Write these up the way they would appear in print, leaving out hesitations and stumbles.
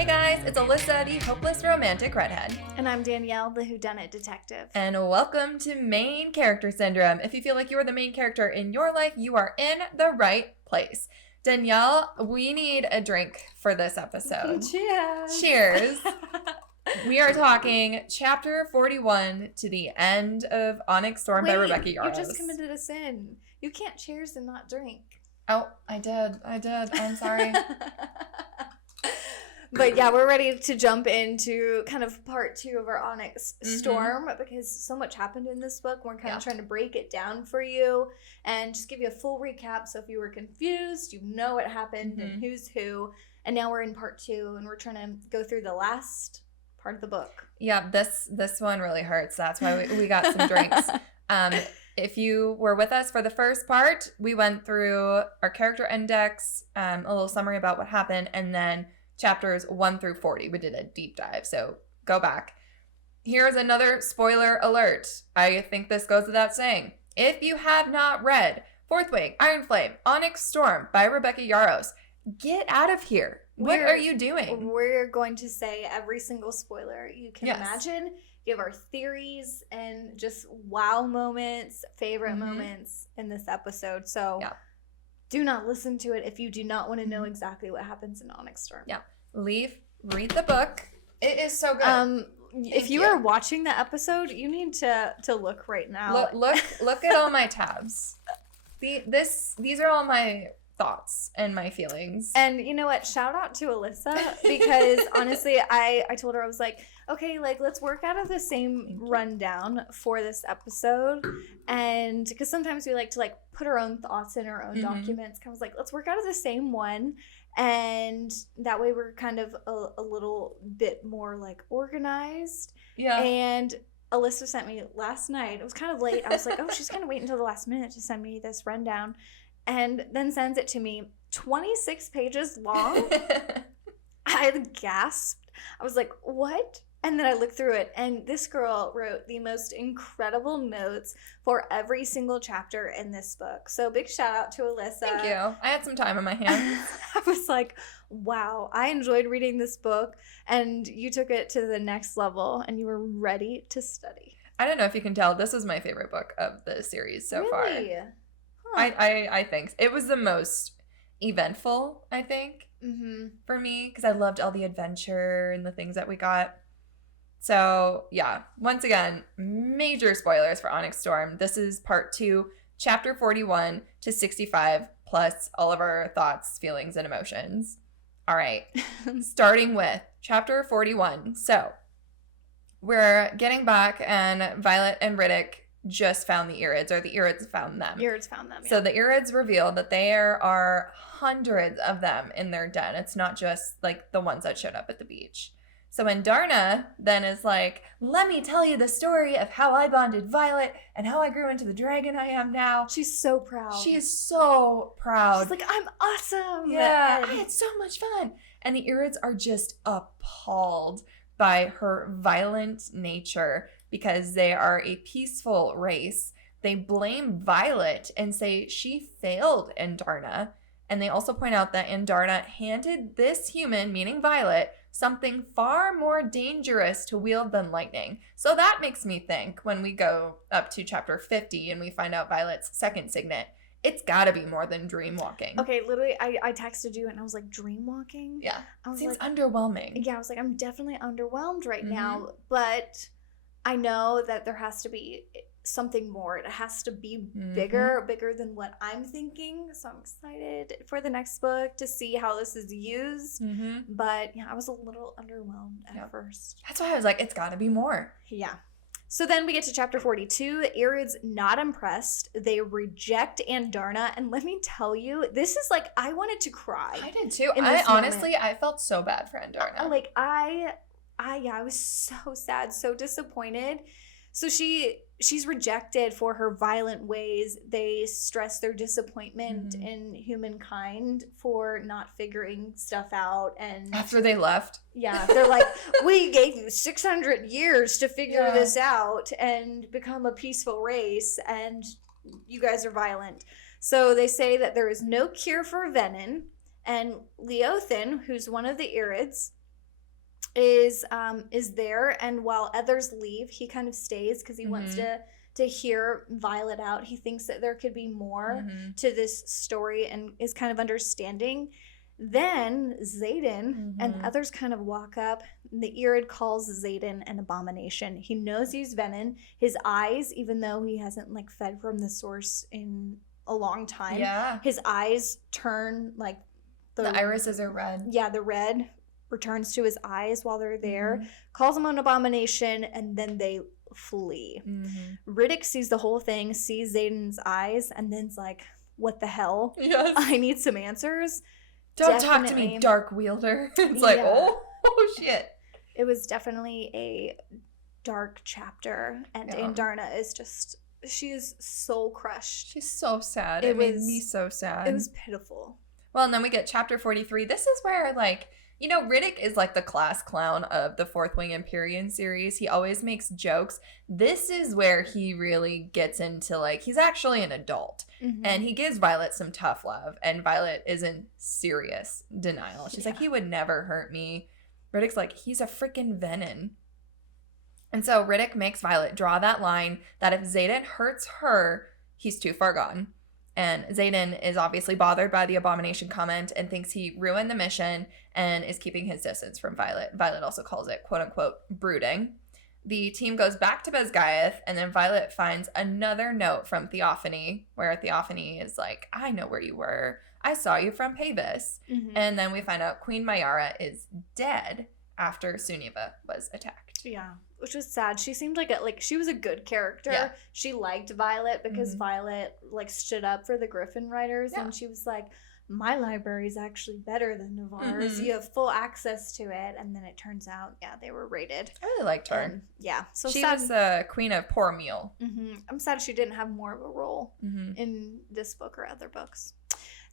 Hey guys, it's Alyssa, the hopeless romantic redhead. And I'm Danielle, the whodunit detective. And welcome to Main Character Syndrome. If you feel like you are the main character in your life, you are in the right place. Danielle, we need a drink for this episode. Cheers. Cheers. We are talking chapter 41 to the end of Onyx Storm by Rebecca Yarros. You just committed a sin. You can't cheers and not drink. Oh, I did. I'm sorry. But yeah, we're ready to jump into kind of part 2 of our Onyx Storm because so much happened in this book. We're kind of trying to break it down for you and just give you a full recap. So if you were confused, you know what happened and who's who. And now we're in part 2 and we're trying to go through the last part of the book. Yeah, this one really hurts. That's why we got some drinks. If you were with us for the first part, we went through our character index, a little summary about what happened, and then chapters 1 through 40. We did a deep dive, so go back. Here's another spoiler alert. I think this goes without saying. If you have not read Fourth Wing, Iron Flame, Onyx Storm by Rebecca Yarros, get out of here. What are you doing? We're going to say every single spoiler you can imagine, give our theories, and just wow moments, favorite moments in this episode. So do not listen to it if you do not want to know exactly what happens in Onyx Storm. Yeah. Read the book. It is so good. If you are watching the episode, you need to look right now. Look at all my tabs. These are all my thoughts and my feelings. And you know what? Shout out to Alyssa because honestly, I told her, I was like, okay, let's work out of the same rundown for this episode. And because sometimes we like to put our own thoughts in our own documents. I was like, let's work out of the same one. And that way we're kind of a little bit more organized. Yeah. And Alyssa sent me last night. It was kind of late. I was like, oh, she's going to wait until the last minute to send me this rundown. And then sends it to me, 26 pages long. I gasped. I was like, what? And then I looked through it, and this girl wrote the most incredible notes for every single chapter in this book. So big shout out to Alyssa. Thank you. I had some time on my hands. I was like, wow, I enjoyed reading this book, and you took it to the next level, and you were ready to study. I don't know if you can tell, this is my favorite book of the series so far. Huh. I think it was the most eventful, I think, for me, because I loved all the adventure and the things that we got. So, yeah, once again, major spoilers for Onyx Storm. This is part 2, chapter 41 to 65, plus all of our thoughts, feelings, and emotions. All right, starting with chapter 41. So, we're getting back, and Violet and Riddick just found the Irids, or the Irids found them. Irids found them, yeah. So the Irids revealed that there are hundreds of them in their den. It's not just the ones that showed up at the beach. So when Darna then is like, let me tell you the story of how I bonded Violet and how I grew into the dragon I am now. She's so proud. She is so proud. She's like, I'm awesome. Yeah, I had so much fun. And the Irids are just appalled by her violent nature because they are a peaceful race. They blame Violet and say she failed Andarna. And they also point out that Andarna handed this human, meaning Violet, something far more dangerous to wield than lightning. So that makes me think when we go up to chapter 50 and we find out Violet's second signet, it's gotta be more than dream walking. Okay, literally, I texted you and I was like, dream walking? Yeah. I was Seems underwhelming. Yeah, I was like, I'm definitely underwhelmed right now, but I know that there has to be something more. It has to be bigger than what I'm thinking. So I'm excited for the next book to see how this is used. But yeah, I was a little underwhelmed at first. That's why I was like, it's gotta be more. Yeah. So then we get to chapter 42. Irids not impressed. They reject Andarna. And let me tell you, this is I wanted to cry. I did too. I felt so bad for Andarna. I was so sad, so disappointed. So she's rejected for her violent ways. They stress their disappointment in humankind for not figuring stuff out. And after they left. Yeah, they're like, we gave you 600 years to figure this out and become a peaceful race, and you guys are violent. So they say that there is no cure for Venin, and Leothin, who's one of the Irids, is there, and while others leave, he kind of stays because he wants to hear Violet out. He thinks that there could be more to this story and is kind of understanding. Then Xaden and others kind of walk up. The Irid calls Xaden an abomination. He knows he's Venom. His eyes, even though he hasn't like fed from the source in a long time, his eyes turn like the irises are red. Yeah, the red returns to his eyes while they're there. Calls him an abomination, and then they flee. Riddick sees the whole thing, sees Xaden's eyes, and then's like, "What the hell? Yes. I need some answers." Don't talk to me, Dark Wielder. It's like, oh shit. It was definitely a dark chapter, and Andarna is just, she is soul crushed. She's so sad. It made me so sad. It was pitiful. Well, and then we get chapter 43. This is where, like, you know, Riddick is like the class clown of the Fourth Wing Empyrean series. He always makes jokes. This is where he really gets into, like, he's actually an adult. And he gives Violet some tough love. And Violet is in serious denial. She's like, he would never hurt me. Riddick's like, he's a freaking Venom. And so Riddick makes Violet draw that line that if Xaden hurts her, he's too far gone. And Xaden is obviously bothered by the abomination comment and thinks he ruined the mission and is keeping his distance from Violet. Violet also calls it, quote-unquote, brooding. The team goes back to Basgiath, and then Violet finds another note from Theophany, where Theophany is like, I know where you were. I saw you from Pavis. And then we find out Queen Mayara is dead after Suniva was attacked. Yeah, which was sad. She seemed like she was a good character. Yeah. She liked Violet because Violet like stood up for the Griffin Riders, and she was like, my library is actually better than Navarre's. You have full access to it. And then it turns out, they were raided. I really liked her. And, so she was queen of Poor Meal. I'm sad she didn't have more of a role in this book or other books.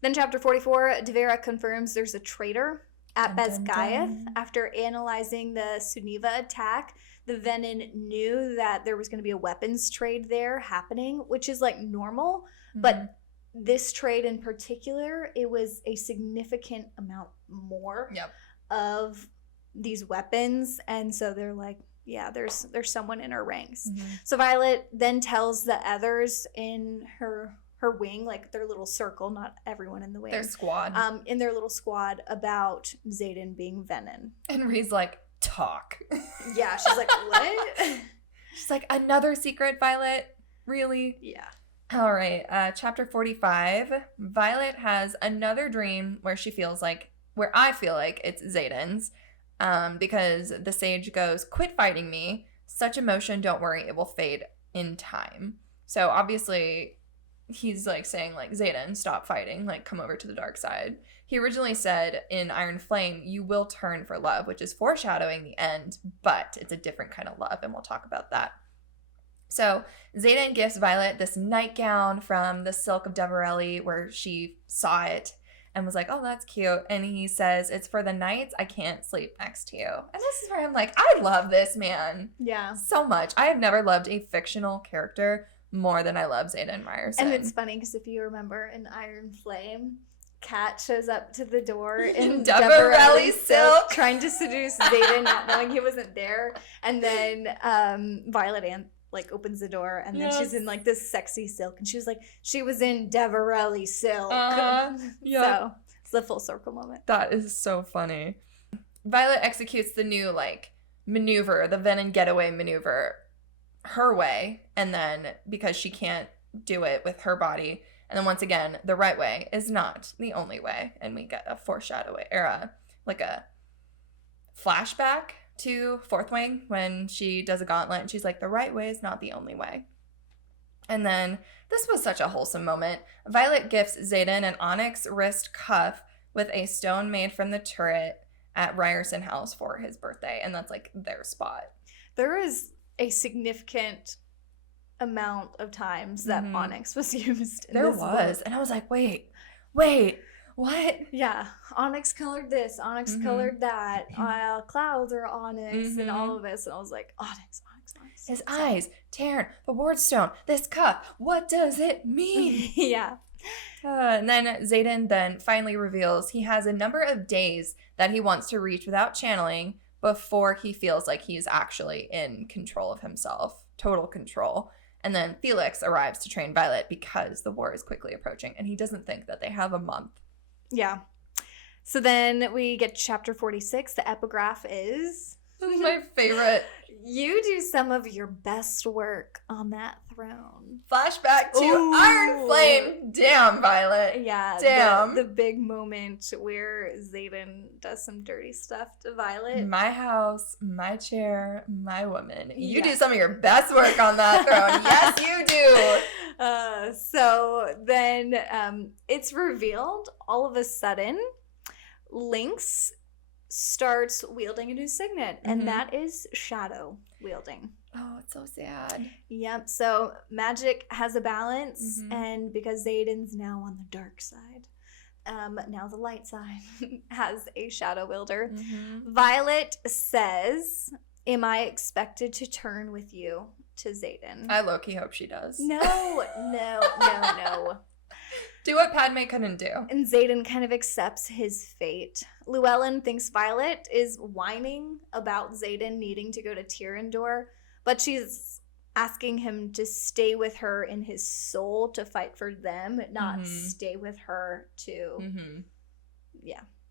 Then chapter 44, Devera confirms there's a traitor at Basgiath. After analyzing the Suniva attack, the Venom knew that there was going to be a weapons trade there happening, which is like normal, but this trade in particular, it was a significant amount more of these weapons, and so they're like, there's someone in her ranks. So Violet then tells the others in her wing, like their little circle, not everyone in the wing, their squad, in their little squad, about Xaden being Venom. And Rhee's like, talk. Yeah, she's like, what? She's like, another secret, Violet? Really? Yeah. All right, chapter 45. Violet has another dream where I feel like it's Xaden's, because the sage goes, quit fighting me. Such emotion, don't worry, it will fade in time. So obviously he's like saying like, Xaden, stop fighting, like come over to the dark side. He originally said in Iron Flame, you will turn for love, which is foreshadowing the end, but it's a different kind of love, and we'll talk about that. So Xaden gifts Violet this nightgown from the Silk of Deverelli, where she saw it and was like, oh, that's cute. And he says, it's for the nights I can't sleep next to you. And this is where I'm like, I love this man. Yeah. So much. I have never loved a fictional character more than I love Xaden Ryerson. And it's funny because if you remember in Iron Flame, Kat shows up to the door in Deverelli silk trying to seduce Xaden, not knowing he wasn't there. And then Violet opens the door, and then she's in like this sexy silk, and she was like, she was in Deverelli silk. So it's the full circle moment. That is so funny. Violet executes the new maneuver, the Venom getaway maneuver, her way, and then because she can't do it with her body, and then once again, the right way is not the only way, and we get a foreshadowing era, like a flashback to Fourth Wing when she does a gauntlet, and she's like, the right way is not the only way. And then this was such a wholesome moment. Violet gifts Xaden an onyx wrist cuff with a stone made from the turret at Ryerson House for his birthday, and that's like their spot. There is a significant amount of times that onyx was used in there this was book. And I was like, wait, what? Yeah, onyx colored this, onyx colored that, clouds are onyx, and all of this, and I was like, onyx. His eyes, Taryn, the ward stone, this cup, what does it mean? Yeah. And then Xaden then finally reveals he has a number of days that he wants to reach without channeling, before he feels like he's actually in control of himself, total control. And then Felix arrives to train Violet because the war is quickly approaching, and he doesn't think that they have a month. Yeah. So then we get to chapter 46. The epigraph is... This is my favorite. You do some of your best work on that throne. Flashback to Iron Flame. Damn, Violet. Yeah. Damn. The big moment where Xaden does some dirty stuff to Violet. My house, my chair, my woman. You do some of your best work on that throne. Yes, you do. So then it's revealed all of a sudden Lynx starts wielding a new signet, and that is shadow wielding. Oh, it's so sad. Yep. So magic has a balance, and because Xaden's now on the dark side, now the light side has a shadow wielder. Violet says, "Am I expected to turn with you to Xaden?" I low-key hope she does. No. Do what Padme couldn't do. And Xaden kind of accepts his fate. Llewellyn thinks Violet is whining about Xaden needing to go to Tyrrendor, but she's asking him to stay with her in his soul to fight for them, not stay with her to,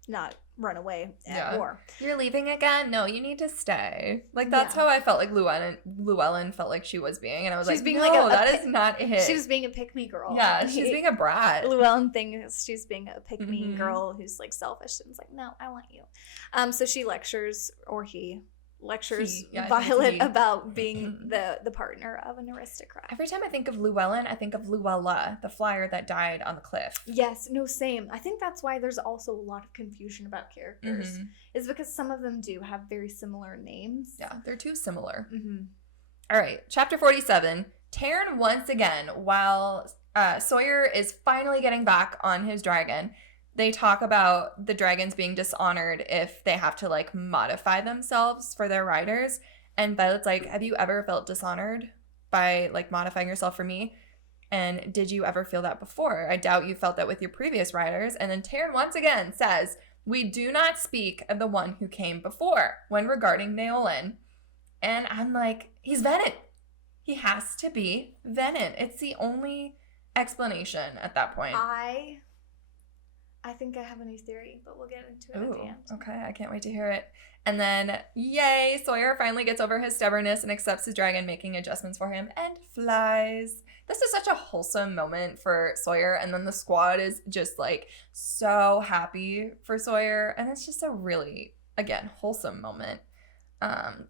not run away at war. You're leaving again? No, you need to stay. Like, that's how I felt like Llewellyn felt like she was being. And I was like, being no, that is not it. She was being a pick-me girl. Yeah, she's being a brat. Llewellyn thinks she's being a pick-me girl who's, like, selfish. And it's like, no, I want you. So she lectures, or he lectures Violet about being the partner of an aristocrat. Every time I think of Llewellyn, I think of Luella, the flyer that died on the cliff. Yes, no, same. I think that's why there's also a lot of confusion about characters, is because some of them do have very similar names. Yeah, they're too similar. All right, chapter 47. Taryn once again, while Sawyer is finally getting back on his dragon, they talk about the dragons being dishonored if they have to, like, modify themselves for their riders. And Violet's like, have you ever felt dishonored by, like, modifying yourself for me? And did you ever feel that before? I doubt you felt that with your previous riders. And then Taryn once again says, we do not speak of the one who came before when regarding Naolin. And I'm like, he's Venin. He has to be Venin. It's the only explanation at that point. I think I have a new theory, but we'll get into it at the end. Okay, I can't wait to hear it. And then, yay, Sawyer finally gets over his stubbornness and accepts his dragon, making adjustments for him, and flies. This is such a wholesome moment for Sawyer, and then the squad is just, like, so happy for Sawyer, and it's just a really, again, wholesome moment.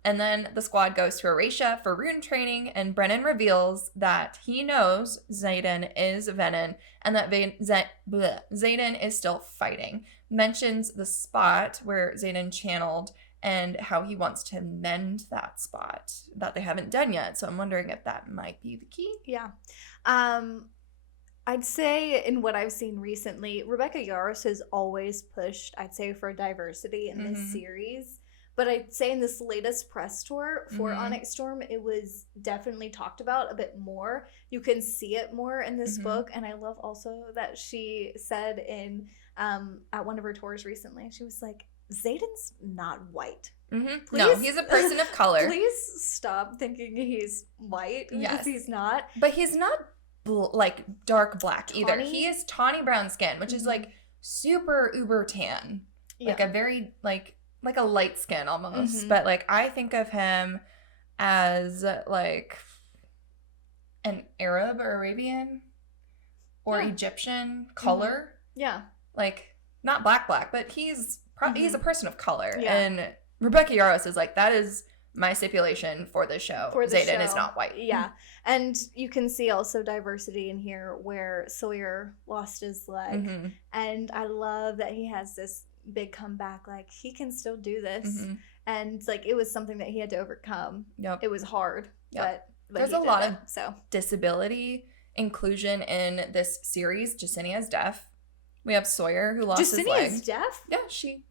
And then the squad goes to Eratia for rune training, and Brennan reveals that he knows Xaden is Venin, and that Xaden is still fighting. Mentions the spot where Xaden channeled and how he wants to mend that spot that they haven't done yet. So I'm wondering if that might be the key. Yeah. I'd say in what I've seen recently, Rebecca Yarros has always pushed, I'd say, for diversity in this series. But I'd say in this latest press tour for Onyx Storm, it was definitely talked about a bit more. You can see it more in this book. And I love also that she said in at one of her tours recently, she was like, Xaden's not white. No, he's a person of color. Please stop thinking he's white, because he's not. But he's not like dark black either. He is tawny brown skin, which is like super uber tan. Like a very like a light skin almost. But like I think of him as like an Arab or Arabian or Egyptian color. Yeah. Like not black, but he's a person of color. Yeah. And Rebecca Yarros is like, that is my stipulation for this show. Xaden is not white. Yeah. And you can see also diversity in here where Sawyer lost his leg. And I love that he has this big comeback, like he can still do this. And like it was something that he had to overcome. It was hard. But there's a lot of disability inclusion in this series. Jasinia's deaf. We have Sawyer who lost his leg. Jasinia's deaf? Yeah, she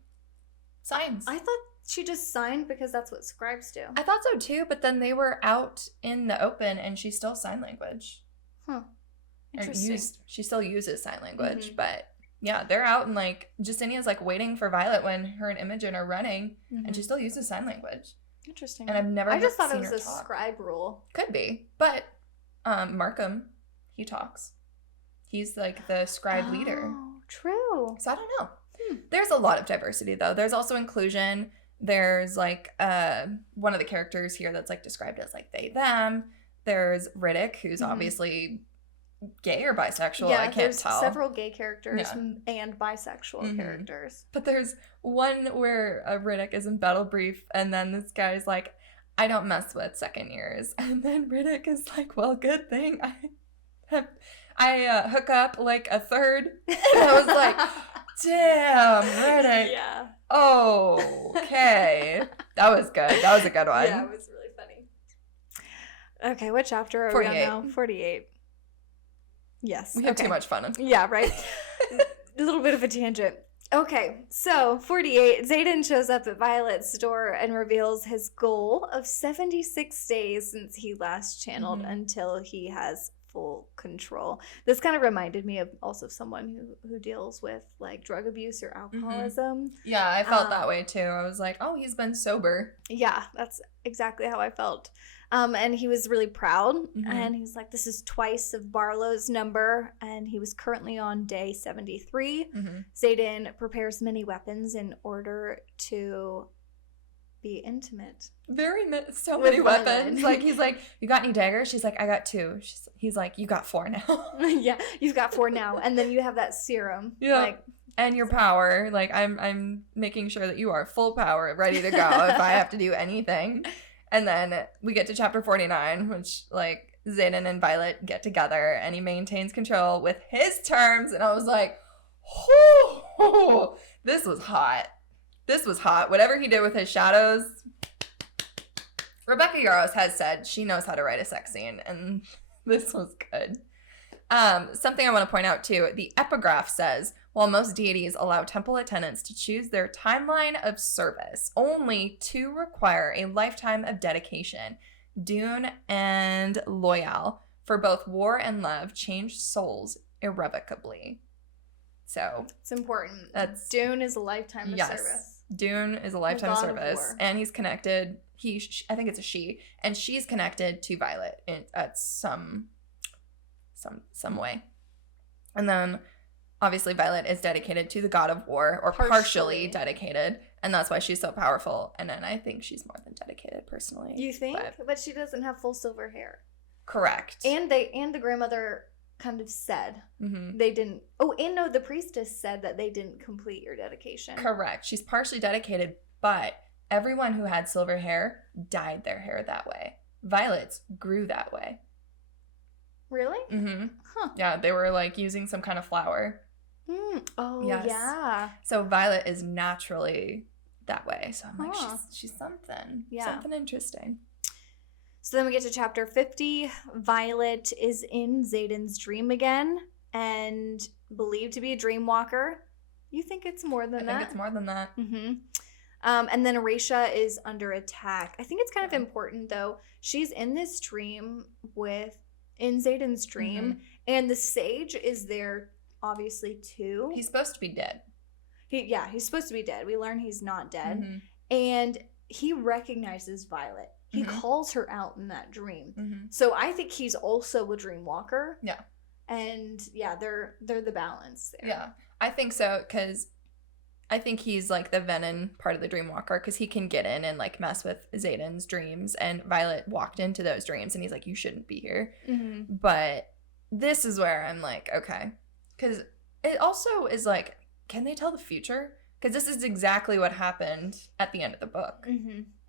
signs. I thought she just signed because that's what scribes do. I thought so too, but then they were out in the open and she still sign language. Interesting. She still uses sign language, but Yeah, they're out and like Justinia's like waiting for Violet when her and Imogen are running, and she still uses sign language. Interesting. And I've never. I just thought seen it was her a talk. scribe rule. Could be, but Markham, he talks. He's like the scribe leader. True. So I don't know. There's a lot of diversity though. There's also inclusion. There's like one of the characters here that's like described as like they them. There's Riddick, who's obviously gay or bisexual. I can't tell. Several gay characters and bisexual characters. But there's one where Riddick is in battle brief, and then this guy's like, I don't mess with second years. And then Riddick is like, well, good thing I hook up like a third. And I was like, damn, Riddick. Yeah. Oh, okay. That was good. That was a good one. Yeah, it was really funny. Okay, what chapter are we on now? 48. Yes. We had too much fun. Yeah, right? A little bit of a tangent. Okay, so 48, Xaden shows up at Violet's door and reveals his goal of 76 days since he last channeled until he has full control. This kind of reminded me of also someone who deals with like drug abuse or alcoholism. Yeah, I felt that way too. I was like, oh, he's been sober. Yeah, that's exactly how I felt. And he was really proud, and he's like, this is twice of Barlow's number, and he was currently on day 73. Xaden prepares many weapons in order to be intimate. So many weapons. Like, he's like, you got any daggers? She's like, I got 2. He's like, you got 4 now. Yeah, you've got 4 now, and then you have that serum. Yeah. Like, and your power. Like, I'm making sure that you are full power, ready to go if I have to do anything. And then we get to chapter 49, which, like, Xaden and Violet get together, and he maintains control with his terms. And I was like, oh, this was hot. This was hot. Whatever he did with his shadows. Rebecca Yarros has said she knows how to write a sex scene, and this was good. Something I want to point out, too. The epigraph says, while most deities allow temple attendants to choose their timeline of service, only 2 require a lifetime of dedication. Dune and Loyal, for both war and love, change souls irrevocably. So it's important. Dune is a lifetime of service. Dune is a lifetime of service, and he's connected. I think it's a she, and she's connected to Violet at some way. And then obviously Violet is dedicated to the god of war, or partially dedicated, and that's why she's so powerful. And then I think she's more than dedicated, personally. You think? But she doesn't have full silver hair. Correct. And the grandmother kind of said they didn't. Oh, and no, the priestess said that they didn't complete your dedication. Correct. She's partially dedicated, but everyone who had silver hair dyed their hair that way. Violet's grew that way. Really? Huh. Yeah, they were like using some kind of flower. Oh, yes. Yeah. So Violet is naturally that way. So I'm like, she's something. Yeah. Something interesting. So then we get to chapter 50. Violet is in Xaden's dream again and believed to be a dream walker. You think it's more than that? I think it's more than that. And then Arisha is under attack. I think it's kind of important, though. She's in this dream in Xaden's dream, and the sage is there, obviously, too. He's supposed to be dead. He's supposed to be dead. We learn he's not dead. And he recognizes Violet. He calls her out in that dream. So I think he's also a dream walker. Yeah. And yeah, they're the balance there. Yeah, I think so, because I think he's like the venom part of the dream walker, because he can get in and like mess with Xaden's dreams, and Violet walked into those dreams and he's like, you shouldn't be here. But this is where I'm like, okay, because it also is like, can they tell the future? Because this is exactly what happened at the end of the book.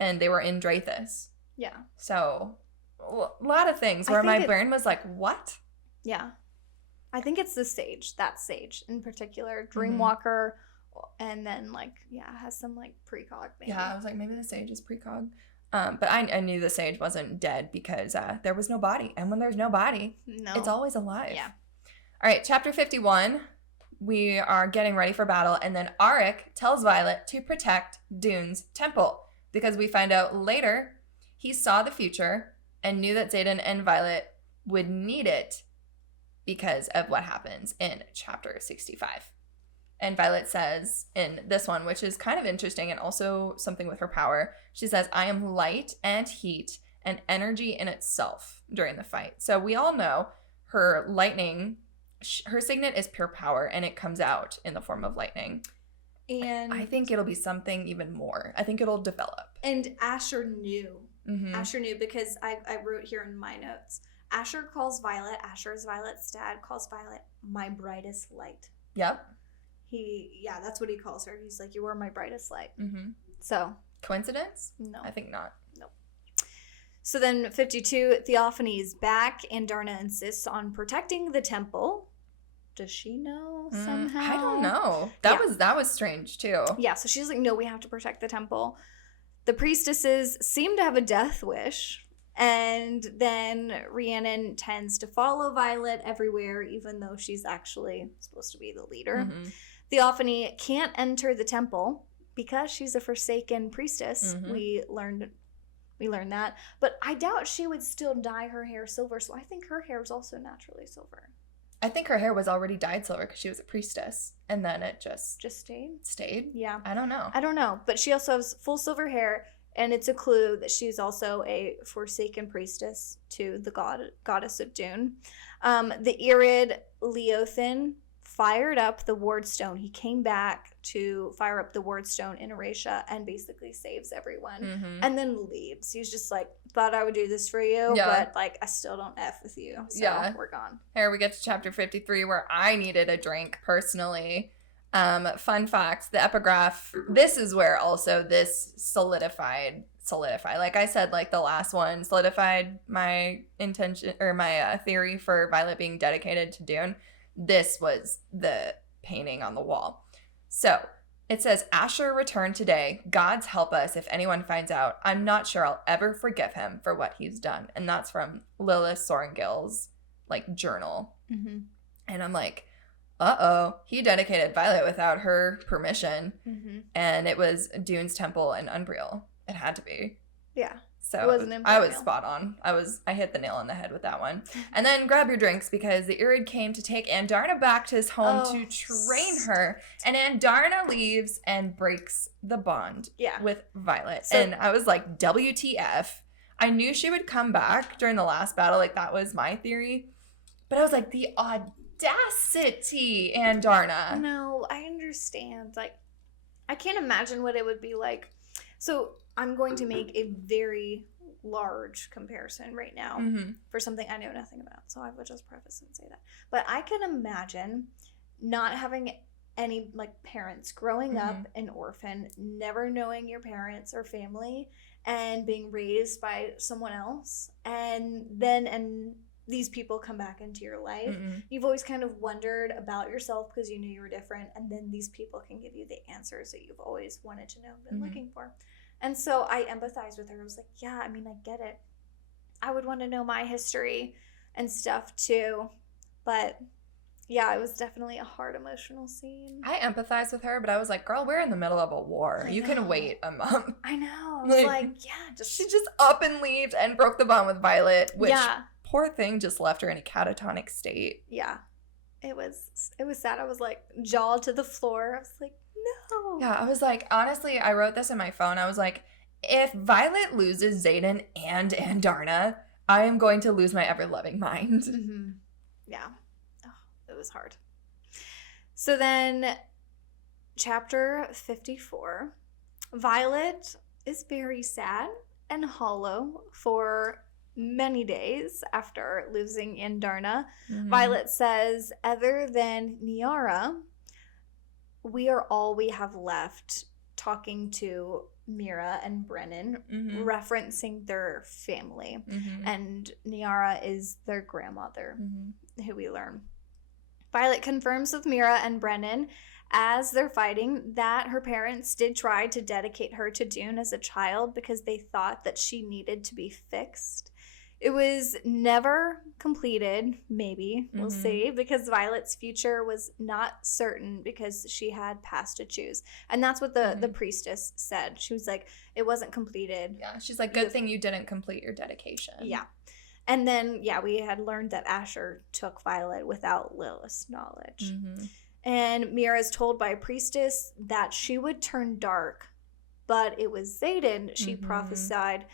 And they were in Drathis. Yeah. So a lot of things where my brain was like, what? Yeah. I think it's the sage, that sage in particular, Dreamwalker, and then like, has some like precog maybe. Yeah, I was like, maybe the sage is precog. But I knew the sage wasn't dead because there was no body. And when there's no body, it's always alive. Yeah. All right, chapter 51. We are getting ready for battle, and then Auric tells Violet to protect Dune's temple, because we find out later he saw the future and knew that Xaden and Violet would need it because of what happens in chapter 65. And Violet says in this one, which is kind of interesting and also something with her power, she says, I am light and heat and energy in itself during the fight. So we all know her lightning, her signet is pure power, and it comes out in the form of lightning. And I think it'll be something even more. I think it'll develop. And Asher knew. Mm-hmm. Asher knew because I wrote here in my notes. Asher calls Violet, Asher's Violet's dad, calls Violet my brightest light. Yep. That's what he calls her. He's like, you are my brightest light. Mm-hmm. So. Coincidence? No. I think not. Nope. So then 52, Theophany is back, and Darna insists on protecting the temple. Does she know somehow? I don't know. That was strange too. Yeah, so she's like, no, we have to protect the temple. The priestesses seem to have a death wish, and then Rhiannon tends to follow Violet everywhere, even though she's actually supposed to be the leader. Mm-hmm. Theophany can't enter the temple because she's a forsaken priestess. Mm-hmm. We learned that. But I doubt she would still dye her hair silver, so I think her hair is also naturally silver. I think her hair was already dyed silver because she was a priestess, and then it just stayed. Yeah, I don't know, but she also has full silver hair, and it's a clue that she's also a forsaken priestess to the goddess of Dune. The Irid Leothin fired up the wardstone. He came back to fire up the wardstone in Erasia and basically saves everyone, and then leaves. He's just like, thought I would do this for you, but like I still don't F with you, so we're gone. Here we get to chapter 53 where I needed a drink personally. Fun fact, the epigraph, this is where also this solidified. Like I said, like the last one solidified my intention or my theory for Violet being dedicated to Dune. This was the painting on the wall. So it says, Asher returned today. Gods help us if anyone finds out. I'm not sure I'll ever forgive him for what he's done. And that's from Lilith Sorengill's like journal. Mm-hmm. And I'm like, uh-oh, he dedicated Violet without her permission. Mm-hmm. And it was Dune's temple in Unbriel. It had to be. Yeah. So I was spot on. I hit the nail on the head with that one. And then grab your drinks because the Irid came to take Andarna back to his home to train her. And Andarna leaves and breaks the bond with Violet. And I was like, WTF. I knew she would come back during the last battle. Like, that was my theory. But I was like, the audacity, Andarna. No, I understand. Like, I can't imagine what it would be like. So I'm going to make a very large comparison right now for something I know nothing about. So I will just preface and say that. But I can imagine not having any like parents, growing up an orphan, never knowing your parents or family, and being raised by someone else, and these people come back into your life. You've always kind of wondered about yourself because you knew you were different, and then these people can give you the answers that you've always wanted to know, been looking for. And so I empathized with her. I was like, yeah, I mean, I get it. I would want to know my history and stuff too. But yeah, it was definitely a hard emotional scene. I empathized with her, but I was like, girl, we're in the middle of a war. You can wait a month. I know. I was like, yeah. She just up and left and broke the bond with Violet, which poor thing just left her in a catatonic state. Yeah. It was sad. I was like, jaw to the floor. I was like, no. Yeah, I was like, honestly, I wrote this in my phone. I was like, if Violet loses Xaden and Andarna, I am going to lose my ever-loving mind. Mm-hmm. Yeah. Oh, it was hard. So then, chapter 54, Violet is very sad and hollow for many days after losing Andarna. Violet says, other than Niara, we are all we have left, talking to Mira and Brennan, referencing their family. And Niara is their grandmother, who we learn. Violet confirms with Mira and Brennan as they're fighting that her parents did try to dedicate her to Dune as a child because they thought that she needed to be fixed. It was never completed, maybe, we'll see, because Violet's future was not certain because she had past to choose. And that's what the priestess said. She was like, it wasn't completed. Yeah, she's like, good thing you didn't complete your dedication. Yeah. And then, we had learned that Asher took Violet without Lilith's knowledge. And Mira is told by a priestess that she would turn dark, but it was Xaden she prophesied,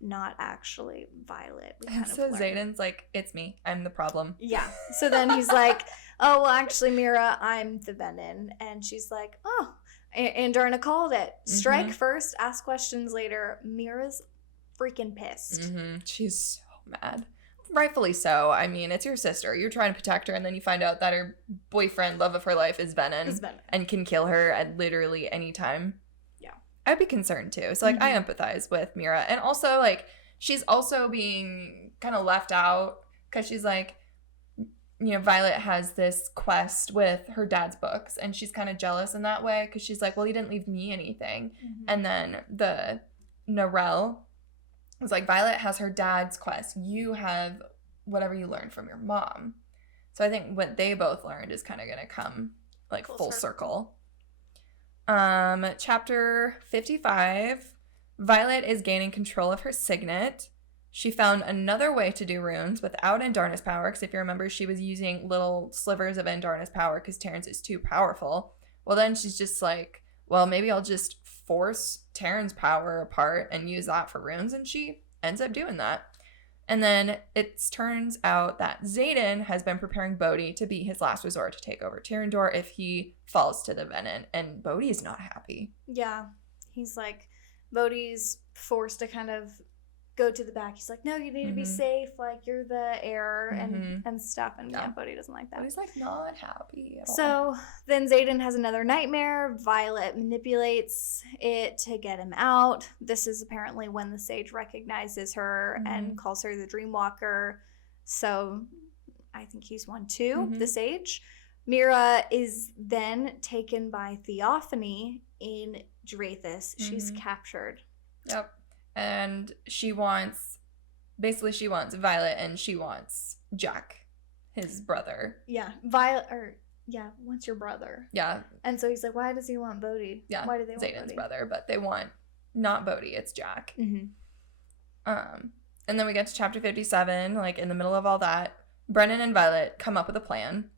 not actually Violet. So Xaden's like, it's me. I'm the problem. Yeah. So then he's like, oh, well, actually, Mira, I'm the venom. And she's like, oh, Andarna called it. Strike first, ask questions later. Mira's freaking pissed. She's so mad. Rightfully so. I mean, it's your sister. You're trying to protect her, and then you find out that her boyfriend, love of her life, is venom. And can kill her at literally any time. Yeah. I'd be concerned, too. So, like, I empathize with Mira. And also, like, she's also being kind of left out because she's like, you know, Violet has this quest with her dad's books, and she's kind of jealous in that way because she's like, well, he didn't leave me anything. And then the Narelle was like, Violet has her dad's quest. You have whatever you learned from your mom. So I think what they both learned is kind of going to come like full circle. Chapter 55, Violet is gaining control of her signet. She found another way to do runes without Andarna's power, because if you remember, she was using little slivers of Andarna's power because Terrence is too powerful. Well, then she's just like, well, maybe I'll just force Terran's power apart and use that for runes, and she ends up doing that. And then it turns out that Xaden has been preparing Bodhi to be his last resort to take over Tyrrendor if he falls to the venom, and Bodhi is not happy. Yeah, he's like, Bodhi's forced to kind of go to the back. He's like, no, you need to be safe, like you're the heir and stuff, and yeah, Bodhi doesn't like that. Bodhi's like not happy at all. So then Xaden has another nightmare. Violet manipulates it to get him out. This is apparently when the sage recognizes her and calls her the Dreamwalker. So I think he's one too, the sage. Mira is then taken by Theophany in Drathis. She's captured. Yep. And she wants Violet, and she wants Jack, his brother. Yeah. Wants your brother. Yeah. And so he's like, why does he want Bodhi? Yeah. Why do they want Xaden's Bodhi? brother, but they want not Bodhi, it's Jack. And then we get to chapter 57, like in the middle of all that, Brennan and Violet come up with a plan.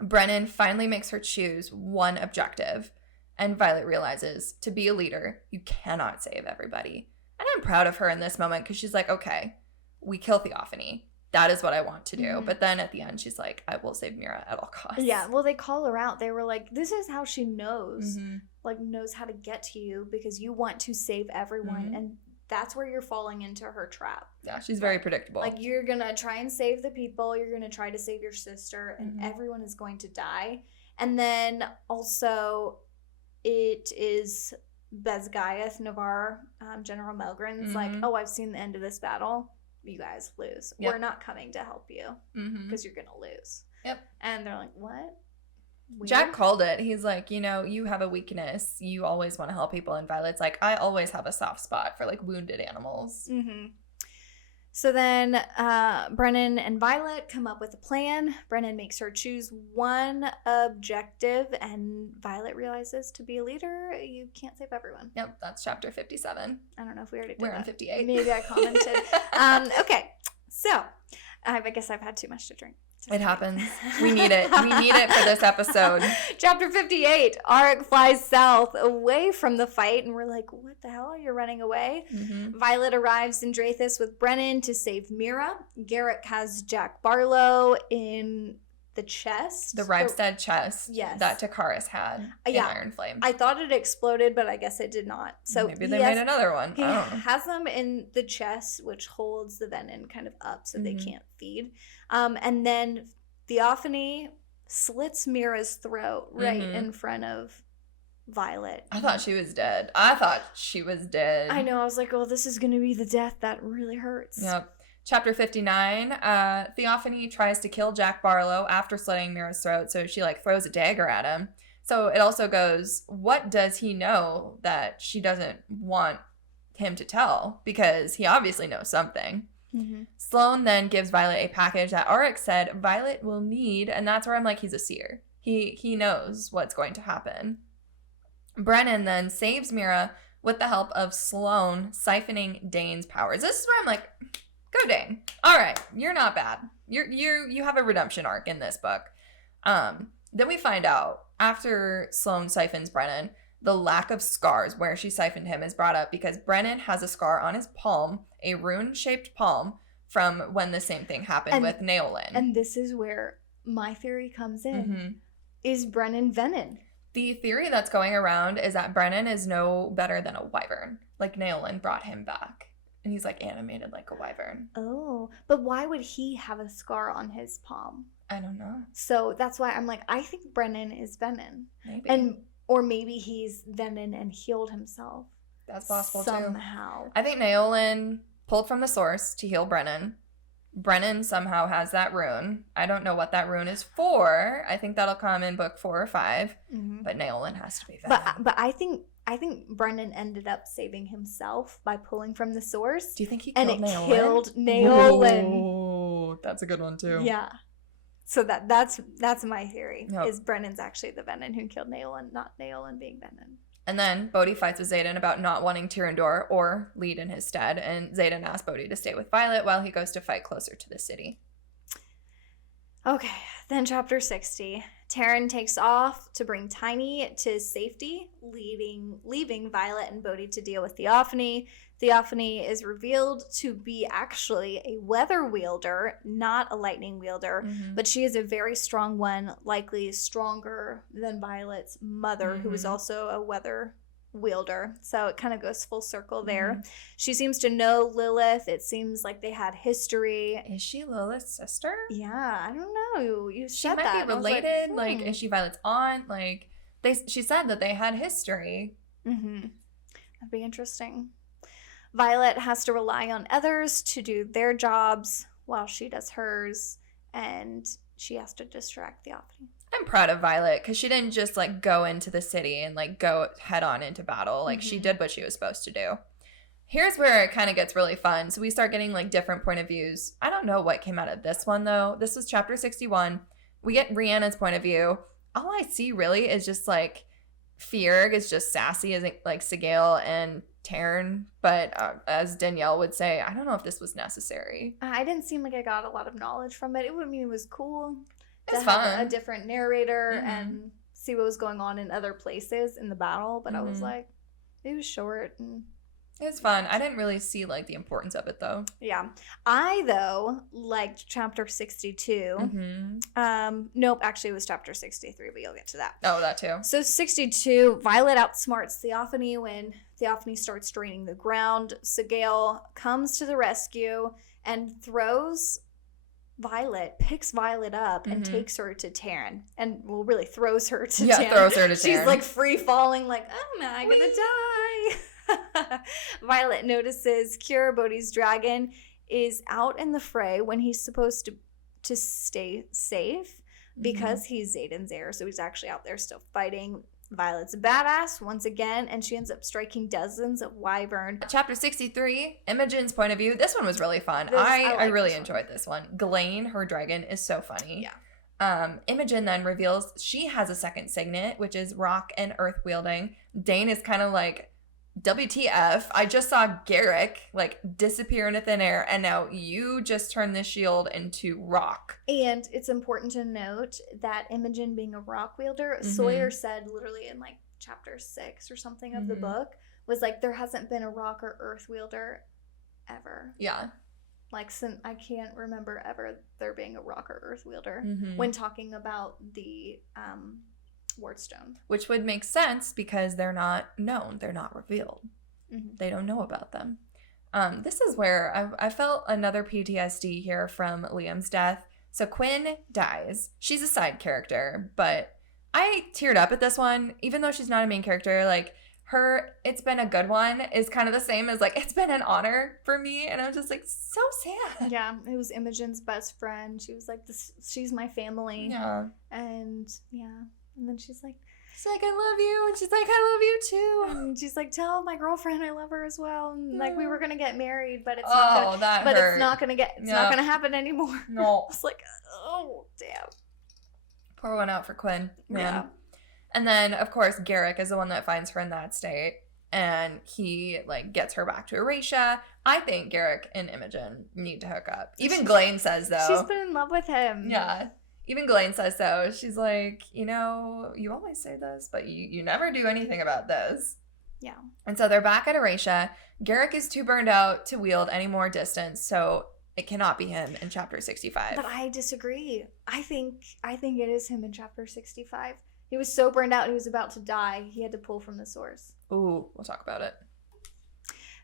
Brennan finally makes her choose one objective, and Violet realizes to be a leader, you cannot save everybody. And I'm proud of her in this moment because she's like, okay, we kill Theophany. That is what I want to do. But then at the end, she's like, I will save Mira at all costs. Yeah, well, they call her out. They were like, this is how she knows, knows how to get to you because you want to save everyone. And that's where you're falling into her trap. Yeah, she's very predictable. Like, you're going to try and save the people. You're going to try to save your sister, and everyone is going to die. And then also, it is Bezgaeth Navarre, General Melgren's like, oh, I've seen the end of this battle. You guys lose. Yep. We're not coming to help you because you're going to lose. Yep. And they're like, what? Weird. Jack called it. He's like, you know, you have a weakness. You always want to help people. And Violet's like, I always have a soft spot for like wounded animals. So then Brennan and Violet come up with a plan. Brennan makes her choose one objective, and Violet realizes to be a leader, you can't save everyone. Yep, that's chapter 57. I don't know if we already did We're that. on 58. Maybe I commented. Okay, so I guess I've had too much to drink. It happens. We need it. We need it for this episode. Chapter 58. Auric flies south away from the fight, and we're like, what the hell? You're running away? Violet arrives in Drathis with Brennan to save Mira. Garrick has Jack Barlow in the chest. The Rivestead chest that Takaris had in Iron Flame. I thought it exploded, but I guess it did not. So maybe they made another one. He has them in the chest, which holds the venom kind of up so they can't feed. And then Theophany slits Mira's throat right in front of Violet. I thought she was dead. I know. I was like, oh, this is going to be the death that really hurts. Yep. Chapter 59, Theophany tries to kill Jack Barlow after slitting Mira's throat, so she, like, throws a dagger at him. So it also goes, what does he know that she doesn't want him to tell? Because he obviously knows something. Sloane then gives Violet a package that Auric said Violet will need, and that's where I'm like, he's a seer. He knows what's going to happen. Brennan then saves Mira with the help of Sloane siphoning Dane's powers. This is where I'm like, go Dane. All right, you're not bad. You have a redemption arc in this book. Then we find out, after Sloane siphons Brennan, the lack of scars where she siphoned him is brought up because Brennan has a scar on his palm, a rune-shaped palm, from when the same thing happened with Naolin. And this is where my theory comes in. Mm-hmm. Is Brennan venom? The theory that's going around is that Brennan is no better than a wyvern. Like, Naolin brought him back. And he's, like, animated like a wyvern. Oh, but why would he have a scar on his palm? I don't know. So that's why I'm like, I think Brennan is venom. Maybe. Or maybe he's venom and healed himself. That's possible, somehow. Too. I think Naolin pulled from the source to heal Brennan. Brennan somehow has that rune. I don't know what that rune is for. I think that'll come in book 4 or 5. Mm-hmm. But Naolin has to be venom. But I think Brennan ended up saving himself by pulling from the source. Do you think he killed Naolin? And it killed Naolin. Oh, that's a good one too. Yeah. So that's my theory. Yep. Is Brennan's actually the venom who killed Naolin, not Naolin being venom. And then Bodhi fights with Xaden about not wanting Tyrandor or lead in his stead, and Xaden asks Bodhi to stay with Violet while he goes to fight closer to the city. Okay, then chapter 60. Taryn takes off to bring Tiny to safety, leaving Violet and Bodhi to deal with Theophany. Theophany is revealed to be actually a weather wielder, not a lightning wielder, but she is a very strong one, likely stronger than Violet's mother, who was also a weather wielder. So it kind of goes full circle there. She seems to know Lilith. It seems like they had history. Is she Lilith's sister? Yeah, I don't know. You she said might that. Be related. Like, is she Violet's aunt? Like, she said that they had history. That'd be interesting. Violet has to rely on others to do their jobs while she does hers, and she has to distract Theophany. I'm proud of Violet because she didn't just like go into the city and like go head on into battle. Like she did what she was supposed to do. Here's where it kind of gets really fun. So we start getting like different point of views. I don't know what came out of this one though. This was chapter 61. We get Rhianna's point of view. All I see really is just like Fierg is just sassy as like Sigale and Taryn, but as Danielle would say, I don't know if this was necessary. I didn't seem like I got a lot of knowledge from it. It was cool. It's to have fun. A different narrator and see what was going on in other places in the battle, but I was like, it was short and it was fun. I didn't really see like the importance of it though. Yeah. I though liked chapter 62. Nope, actually it was chapter 63, but you'll get to that. Oh, that too. So 62, Violet outsmarts Theophany when Theophany starts draining the ground. Sigale comes to the rescue and picks Violet up and takes her to Taryn. And, well, really throws her to Taryn. Yeah, throws her to Taryn. She's, like, free falling, like, oh, am I gonna die? Violet notices Cure, Bodhi's dragon, is out in the fray when he's supposed to stay safe because he's Xaden's heir, so he's actually out there still fighting. Violet's a badass once again, and she ends up striking dozens of wyvern. Chapter 63, Imogen's point of view. This one was really fun. I really enjoyed this one. Ghislaine, her dragon, is so funny. Yeah. Imogen then reveals she has a second signet, which is rock and earth wielding. Dane is kind of like, WTF, I just saw Garrick like disappear into thin air, and now you just turned this shield into rock. And it's important to note that Imogen being a rock wielder, Sawyer said literally in like chapter 6 or something of the book, was like there hasn't been a rock or earth wielder ever. Yeah. Like I can't remember ever there being a rock or earth wielder when talking about the Wardstone. Which would make sense because they're not known. They're not revealed. They don't know about them. This is where I felt another PTSD here from Liam's death. So Quinn dies. She's a side character, but I teared up at this one, even though she's not a main character. Like, her "it's been a good one" is kind of the same as like "it's been an honor" for me, and I'm just like so sad. Yeah, it was Imogen's best friend. She was like, she's my family. Yeah. And yeah. And then she's like, I love you. And she's like, I love you too. And she's like, tell my girlfriend I love her as well. And like, we were going to get married, but it's not gonna happen anymore. No. It's like, oh, damn. Pour one out for Quinn, man. Yeah. And then, of course, Garrick is the one that finds her in that state. And he, like, gets her back to Erasia. I think Garrick and Imogen need to hook up. Even Ghislaine says, though. She's been in love with him. Yeah. Even Ghislaine says so. She's like, you always say this, but you never do anything about this. Yeah. And so they're back at Eratia. Garrick is too burned out to wield any more distance, so it cannot be him in chapter 65. But I disagree. I think it is him in chapter 65. He was so burned out he was about to die. He had to pull from the source. Ooh, we'll talk about it.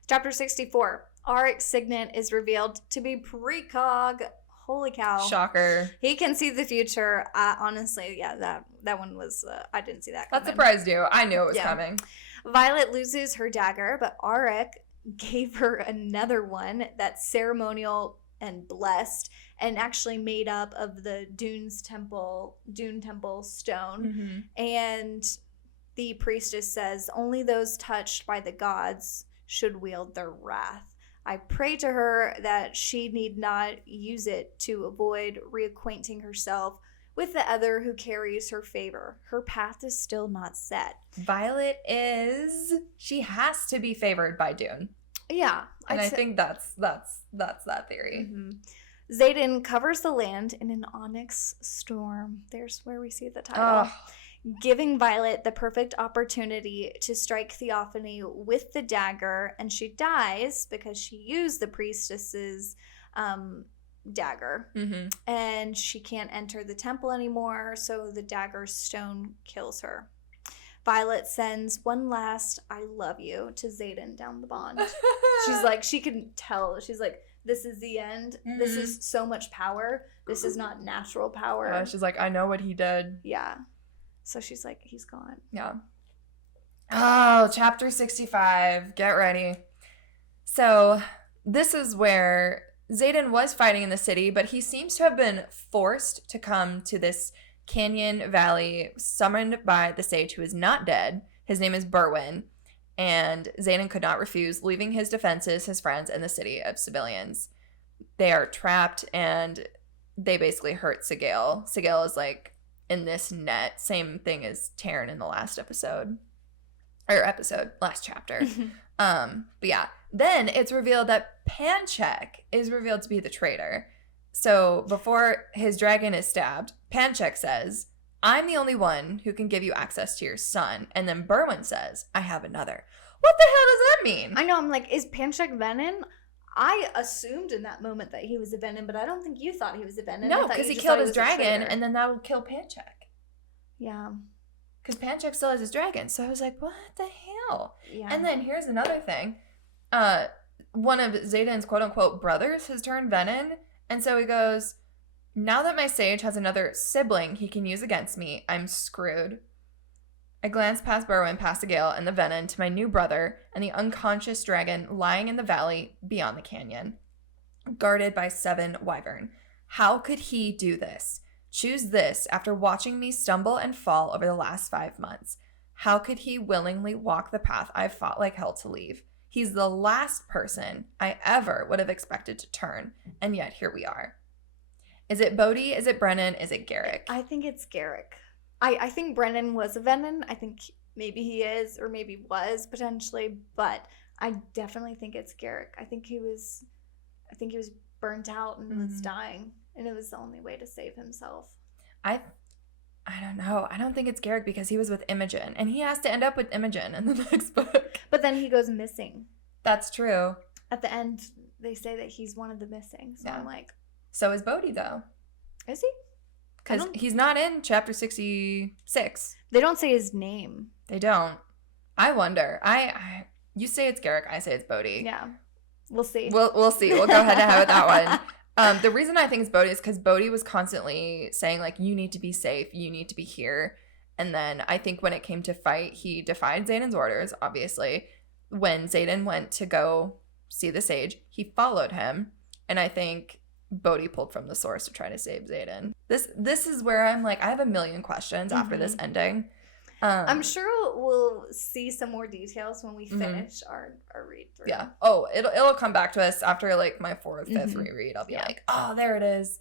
Chapter 64. Auric's signet is revealed to be precog. Holy cow. Shocker. He can see the future. Honestly, yeah, that one was, I didn't see that coming. That surprised you. I knew it was coming. Violet loses her dagger, but Auric gave her another one that's ceremonial and blessed and actually made up of the Dune Temple stone. Mm-hmm. And the priestess says, only those touched by the gods should wield their wrath. I pray to her that she need not use it to avoid reacquainting herself with the other who carries her favor. Her path is still not set. Violet she has to be favored by Dune. Yeah. And I think that's that theory. Mm-hmm. Xaden covers the land in an onyx storm. There's where we see the title. Giving Violet the perfect opportunity to strike Theophany with the dagger, and she dies because she used the priestess's dagger. Mm-hmm. And she can't enter the temple anymore, so the dagger's stone kills her. Violet sends one last I love you to Xaden down the bond. She's like, she can tell. She's like, this is the end. Mm-hmm. This is so much power. This is not natural power. She's like, I know what he did. Yeah. So she's like, he's gone. Yeah. Oh, chapter 65. Get ready. So this is where Xaden was fighting in the city, but he seems to have been forced to come to this canyon valley summoned by the sage who is not dead. His name is Berwyn. And Xaden could not refuse, leaving his defenses, his friends, and the city of civilians. They are trapped, and they basically hurt Sigale. Sigale is like in this net, same thing as Taryn in the last last chapter. But yeah, then it's revealed that Panchek is revealed to be the traitor. So before his dragon is stabbed, Panchek says, I'm the only one who can give you access to your son. And then Berwyn says, I have another. What the hell does that mean? I know, I'm like, is Panchek Venin? I assumed in that moment that he was a Venin, but I don't think you thought he was a Venin. No, because he killed his dragon, and then that would kill Panchek. Yeah. Because Panchek still has his dragon. So I was like, what the hell? Yeah. And then here's another thing. One of Xaden's quote-unquote brothers has turned Venin. And so he goes, now that my sage has another sibling he can use against me, I'm screwed. I glanced past Berwyn, past Sigale, and the Venin to my new brother and the unconscious dragon lying in the valley beyond the canyon, guarded by 7 wyvern. How could he do this? Choose this after watching me stumble and fall over the last 5 months. How could he willingly walk the path I've fought like hell to leave? He's the last person I ever would have expected to turn, and yet here we are. Is it Bodhi? Is it Brennan? Is it Garrick? I think it's Garrick. I think Brennan was a Venin. I think maybe he is, or maybe was potentially, but I definitely think it's Garrick. I think he was burnt out and was dying, and it was the only way to save himself. I don't know. I don't think it's Garrick because he was with Imogen, and he has to end up with Imogen in the next book. But then he goes missing. That's true. At the end, they say that he's one of the missing. So yeah. I'm like, so is Bodhi though. Is he? Because he's not in chapter 66. They don't say his name. They don't. I wonder. You say it's Garrick. I say it's Bodhi. Yeah. We'll see. We'll see. We'll go head to head with that one. The reason I think it's Bodhi is because Bodhi was constantly saying, like, you need to be safe. You need to be here. And then I think when it came to fight, he defied Xaden's orders, obviously. When Xaden went to go see the sage, he followed him. And I think Bodhi pulled from the source to try to save Xaden. This is where I'm like, I have a million questions after this ending. I'm sure we'll see some more details when we finish our read through. Yeah. Oh, it'll come back to us after like my 4th or 5th reread. I'll be like, oh, there it is.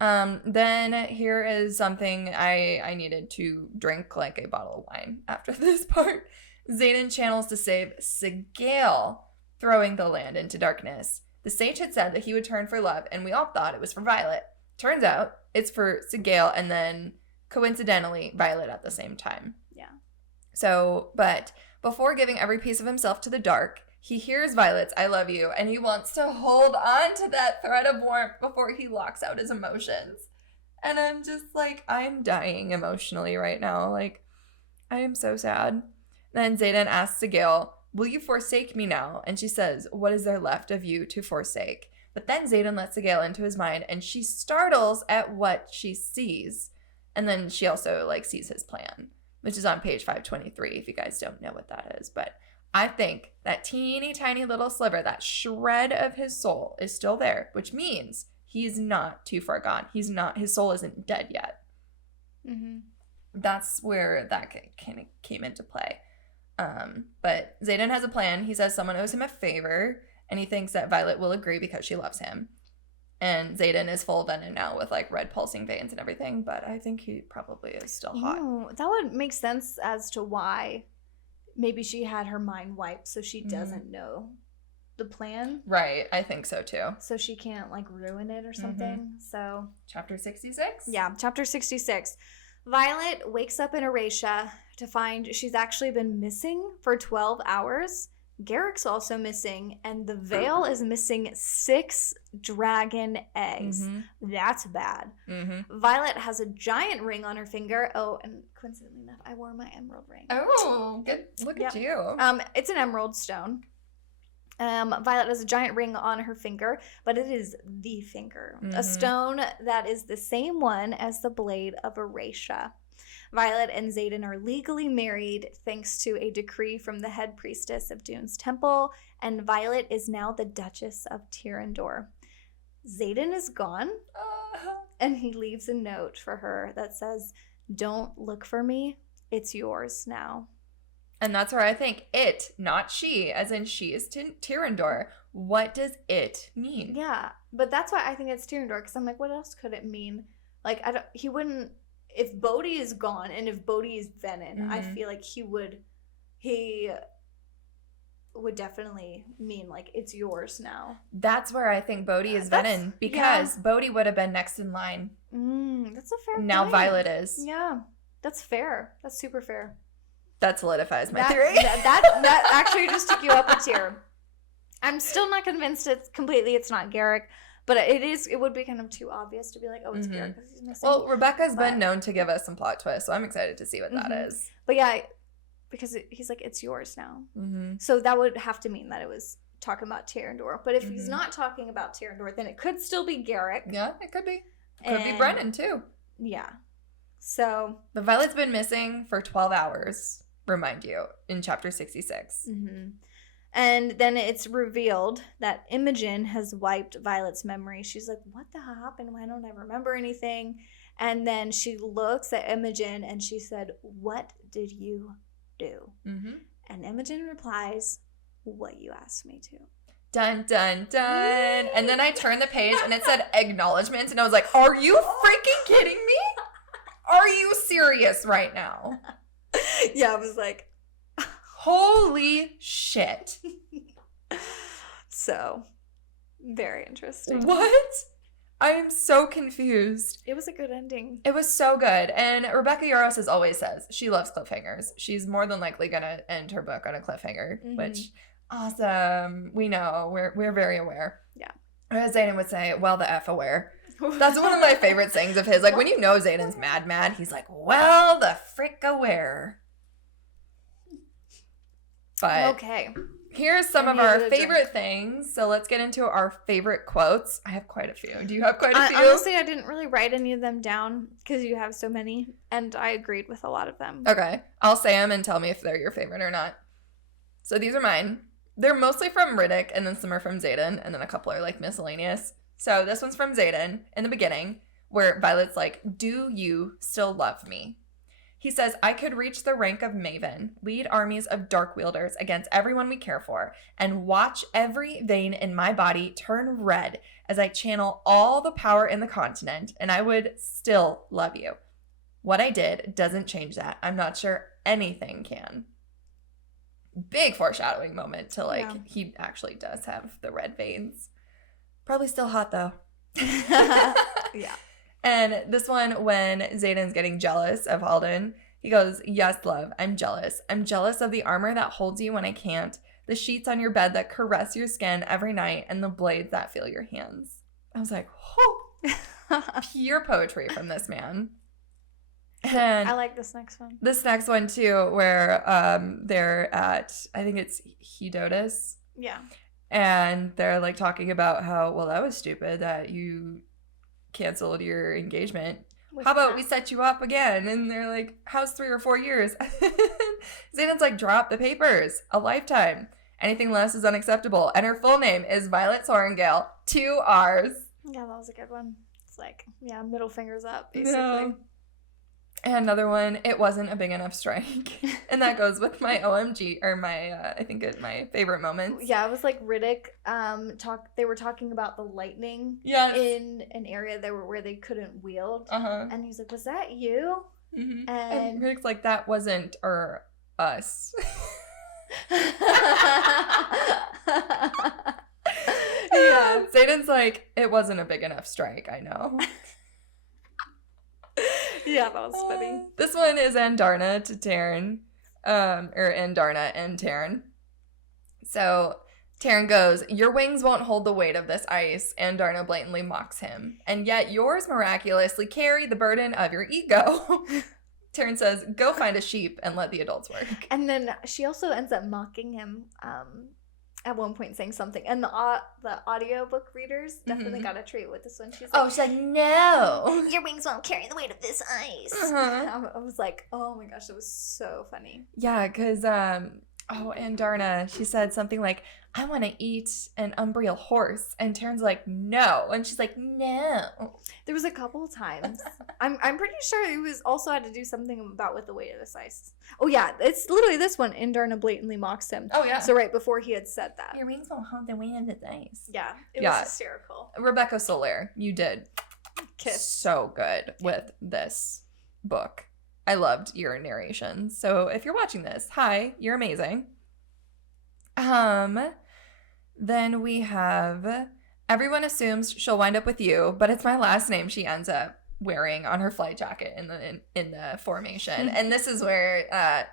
Then here is something I needed to drink like a bottle of wine after this part. Xaden channels to save Sigale, throwing the land into darkness. The sage had said that he would turn for love, and we all thought it was for Violet. Turns out it's for Sigale and then coincidentally Violet at the same time. Yeah. So, but before giving every piece of himself to the dark, he hears Violet's "I love you," and he wants to hold on to that thread of warmth before he locks out his emotions. And I'm just like, I'm dying emotionally right now. Like, I am so sad. Then Xaden asks Sigale, "Will you forsake me now?" And she says, "What is there left of you to forsake?" But then Xaden lets Sigale into his mind, and she startles at what she sees. And then she also, like, sees his plan, which is on page 523, if you guys don't know what that is. But I think that teeny tiny little sliver, that shred of his soul is still there, which means he's not too far gone. His soul isn't dead yet. Mm-hmm. That's where that kind of came into play. But Xaden has a plan. He says someone owes him a favor, and he thinks that Violet will agree because she loves him. And Xaden is full of venom now with, like, red pulsing veins and everything, but I think he probably is still hot. That would make sense as to why maybe she had her mind wiped so she doesn't know the plan. Right, I think so too. So she can't, like, ruin it or something. So Chapter 66? Yeah, chapter 66. Violet wakes up in Erasia to find she's actually been missing for 12 hours. Garrick's also missing, and the veil is missing 6 dragon eggs. That's bad. Violet has a giant ring on her finger. Oh, and coincidentally enough, I wore my emerald ring. Oh, good. Look at you. It's an emerald stone. Violet has a giant ring on her finger, but it is the finger. A stone that is the same one as the blade of Erasia. Violet and Xaden are legally married thanks to a decree from the head priestess of Dune's temple, and Violet is now the Duchess of Tyrrendor. Xaden is gone, and he leaves a note for her that says, "Don't look for me, it's yours now." And that's where I think it, not she, as in she is Tyrrendor. What does it mean? Yeah, but that's why I think it's Tyrrendor, because I'm like, what else could it mean? Like, he wouldn't, if Bodhi is gone and if Bodhi is Venom, I feel like he would definitely mean, like, it's yours now. That's where I think Bodhi is Venom, because Bodhi would have been next in line. That's a fair Now point. Violet is. Yeah, that's fair. That's super fair. That solidifies my theory. That actually just took you up a tier. I'm still not convinced it's not Garrick, but it would be kind of too obvious to be like, oh, it's Garrick because he's missing. Well, Rebecca's been known to give us some plot twists, so I'm excited to see what that is. But yeah, because he's like, it's yours now. So that would have to mean that it was talking about Tyrrendor. But if he's not talking about Tyrrendor, then it could still be Garrick. Yeah, it could be. Could be Brennan, too. Yeah. So. But Violet's been missing for 12 hours, remind you, in chapter 66. And then it's revealed that Imogen has wiped Violet's memory. She's like, what the hell happened? Why don't I remember anything? And then she looks at Imogen and she said, what did you do? And Imogen replies, what you asked me to. Dun, dun, dun. And then I turned the page and it said acknowledgments. And I was like, are you freaking kidding me? Are you serious right now? Yeah, I was like, holy shit. So, very interesting. What? I am so confused. It was a good ending. It was so good. And Rebecca Yarros, as always, says she loves cliffhangers. She's more than likely going to end her book on a cliffhanger, which, awesome. We know. We're very aware. Yeah. As Xaden would say, well, the F aware. That's one of my favorite sayings of his. Like, when you know Xaden's mad, he's like, well, the frick aware. But okay. Here's some of our favorite things. So let's get into our favorite quotes. I have quite a few. Do you have quite a few? Honestly, I didn't really write any of them down because you have so many, and I agreed with a lot of them. Okay. I'll say them and tell me if they're your favorite or not. So these are mine. They're mostly from Riddick, and then some are from Xaden, and then a couple are, like, miscellaneous. So this one's from Xaden in the beginning, where Violet's like, do you still love me? He says, I could reach the rank of Maven, lead armies of dark wielders against everyone we care for, and watch every vein in my body turn red as I channel all the power in the continent, and I would still love you. What I did doesn't change that. I'm not sure anything can. Big foreshadowing moment to, like, he actually does have the red veins. Probably still hot, though. Yeah. And this one, when Xaden's getting jealous of Halden, he goes, yes, love, I'm jealous. I'm jealous of the armor that holds you when I can't, the sheets on your bed that caress your skin every night, and the blades that feel your hands. I was like, oh, pure poetry from this man. And I like this next one. This next one, too, where they're at, I think it's Hedotus. Yeah. And they're, like, talking about how, well, that was stupid that you canceled your engagement. How about we set you up again? And they're like, how's 3 or 4 years? Xaden's like, drop the papers. A lifetime. Anything less is unacceptable. And her full name is Violet Sorrengail. 2 R's. Yeah, that was a good one. It's like, yeah, middle fingers up, basically. Yeah. And another one, it wasn't a big enough strike. And that goes with my OMG, or my, I think my favorite moments. Yeah, it was like Riddick, they were talking about the lightning in an area where they couldn't wield. And he's like, was that you? Mm-hmm. And Riddick's like, that wasn't us. Yeah. Xaden's like, it wasn't a big enough strike, I know. Yeah, that was funny. This one is Andarna to Taryn, or Andarna and Taryn. So Taryn goes, your wings won't hold the weight of this ice. Andarna blatantly mocks him. And yet yours miraculously carry the burden of your ego. Taryn says, go find a sheep and let the adults work. And then she also ends up mocking him at one point, saying something. And the audiobook readers definitely got a treat with this one. She's like, no. Your wings won't carry the weight of this ice. I was like, oh my gosh, it was so funny. Yeah, because, Andarna, she said something like, I want to eat an umbriel horse. And Taryn's like, no. And she's like, no. There was a couple of times. I'm pretty sure it was also had to do something about with the weight of this ice. Oh, yeah. It's literally this one. Andarna blatantly mocks him. Oh, yeah. So right before he had said that. Your wings won't hold the weight of this ice. Yeah. It was hysterical. Rebecca Soler, you did Kiss. So good with this book. I loved your narration. So if you're watching this, hi, you're amazing. Then we have, everyone assumes she'll wind up with you, but it's my last name she ends up wearing on her flight jacket in the formation. And this is where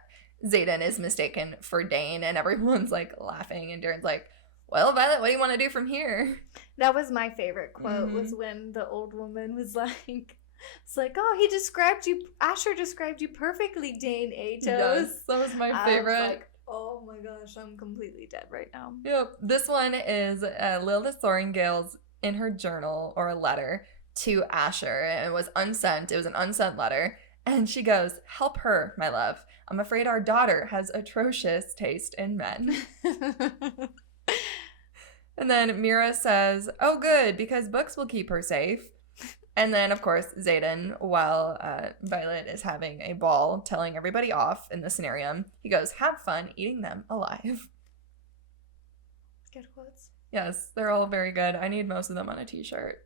Xaden is mistaken for Dane, and everyone's like laughing, and Darren's like, well, Violet, what do you want to do from here? That was my favorite quote, was when the old woman was like, it's like, oh, Asher described you perfectly, Dane Atos. Yes, that was my favorite. I was like, oh my gosh, I'm completely dead right now. Yep. This one is Lilith Sorrengail's in her journal, or a letter to Asher. It was unsent. It was an unsent letter. And she goes, help her, my love. I'm afraid our daughter has atrocious taste in men. And then Mira says, oh, good, because books will keep her safe. And then, of course, Xaden, while Violet is having a ball telling everybody off in the scenario, he goes, have fun eating them alive. Good quotes. Yes, they're all very good. I need most of them on a t-shirt.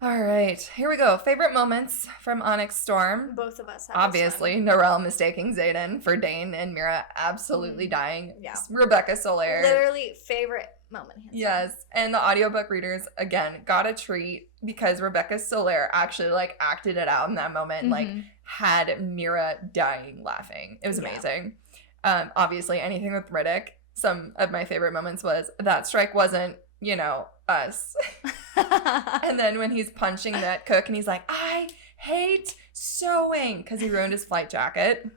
All right, here we go. Favorite moments from Onyx Storm. Both of us have. Obviously, Norel mistaking Xaden for Dane, and Mira absolutely dying. Yeah. Rebecca Soler. Literally favorite moment. Yes, and the audiobook readers, again, got a treat because Rebecca Soler actually, like, acted it out in that moment, like, had Mira dying laughing. It was amazing. Obviously, anything with Riddick, some of my favorite moments was that strike wasn't, us. And then when he's punching that cook and he's like, I hate sewing, because he ruined his flight jacket.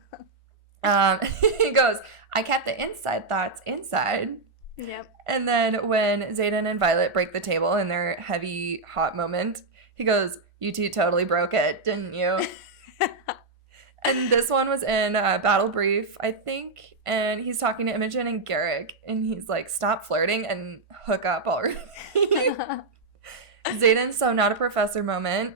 He goes, I kept the inside thoughts inside. Yep. And then when Xaden and Violet break the table in their heavy, hot moment, he goes, you two totally broke it, didn't you? And this one was in Battle Brief, I think, and he's talking to Imogen and Garrick, and he's like, stop flirting and hook up already. Xaden's so not a professor moment.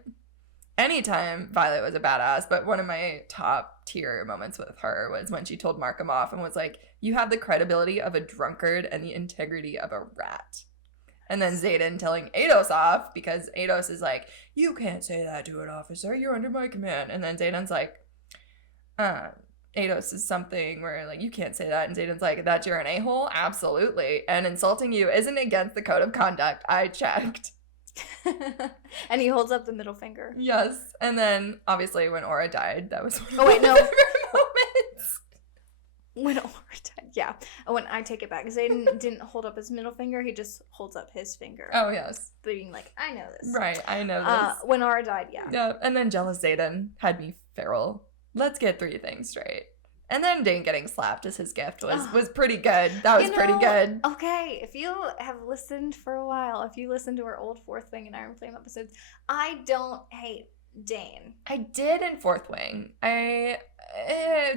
Anytime Violet was a badass, but one of my top tier moments with her was when she told Markham off and was like, you have the credibility of a drunkard and the integrity of a rat. And then Xaden telling Ados off, because Ados is like, you can't say that to an officer, you're under my command. And then Xaden's like, Ados is something where, like, you can't say that. And Xaden's like, that you're an a-hole? Absolutely. And insulting you isn't against the code of conduct. I checked. And he holds up the middle finger. Yes. And then, obviously, when Aura died, that was one of Oh, wait, no. my favorite moments. When Aura died, yeah. When I take it back, Zayden didn't hold up his middle finger. He just holds up his finger. Oh, yes. Being like, I know this. Right, I know this. When Aura died, yeah. Yeah, and then Jealous Zayden had me feral. Let's get 3 things straight. And then Dane getting slapped as his gift was pretty good. That was pretty good. Okay, if you have listened for a while, if you listened to our old Fourth Wing and Iron Flame episodes, I don't hate Dane. I did in Fourth Wing.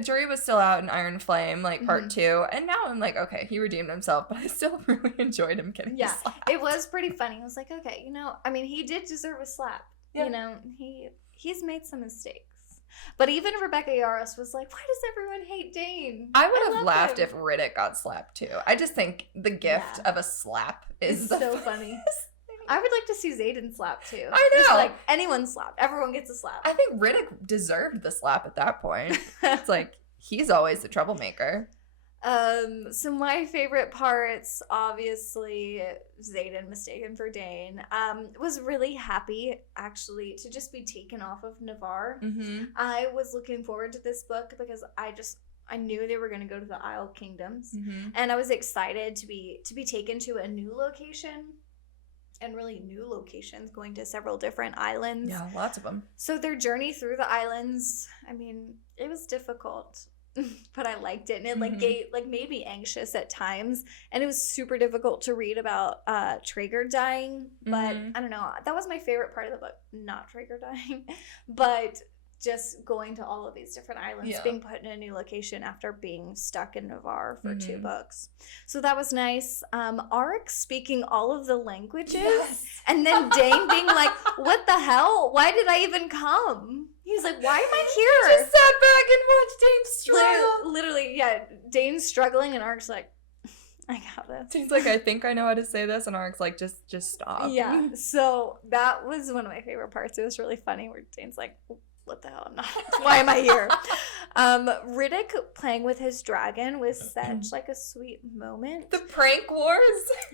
Jury was still out in Iron Flame, like part 2, and now I'm like, okay, he redeemed himself, but I still really enjoyed him getting slapped. It was pretty funny. I was like, okay, I mean, he did deserve a slap. Yeah. He's made some mistakes. But even Rebecca Yarros was like, why does everyone hate Dane? I would have laughed if Riddick got slapped too. I just think the gift of a slap is so funny. I would like to see Zayden slap too. I know. Just, like, anyone slap. Everyone gets a slap. I think Riddick deserved the slap at that point. It's like, he's always the troublemaker. So my favorite parts, obviously, Zayden mistaken for Dane, was really happy, actually, to just be taken off of Navarre. Mm-hmm. I was looking forward to this book because I knew they were going to go to the Isle Kingdoms, and I was excited to be taken to a new location, and really new locations, going to several different islands. Yeah, lots of them. So their journey through the islands, I mean, it was difficult. But I liked it, and it made me anxious at times, and it was super difficult to read about Traeger dying. But I don't know, that was my favorite part of the book, not Traeger dying, but just going to all of these different islands, being put in a new location after being stuck in Navarre for 2 books. So that was nice. Arik speaking all of the languages, and then Dane being like, what the hell? Why did I even come? He's like, why am I here? Just sat back and watched Dane struggle. Literally, yeah. Dane's struggling, and Arik's like, I got this. Dane's like, I think I know how to say this, and Arik's like, just stop. Yeah. So that was one of my favorite parts. It was really funny where Dane's like, what the hell? Why am I here? Riddick playing with his dragon was such like a sweet moment. The prank wars.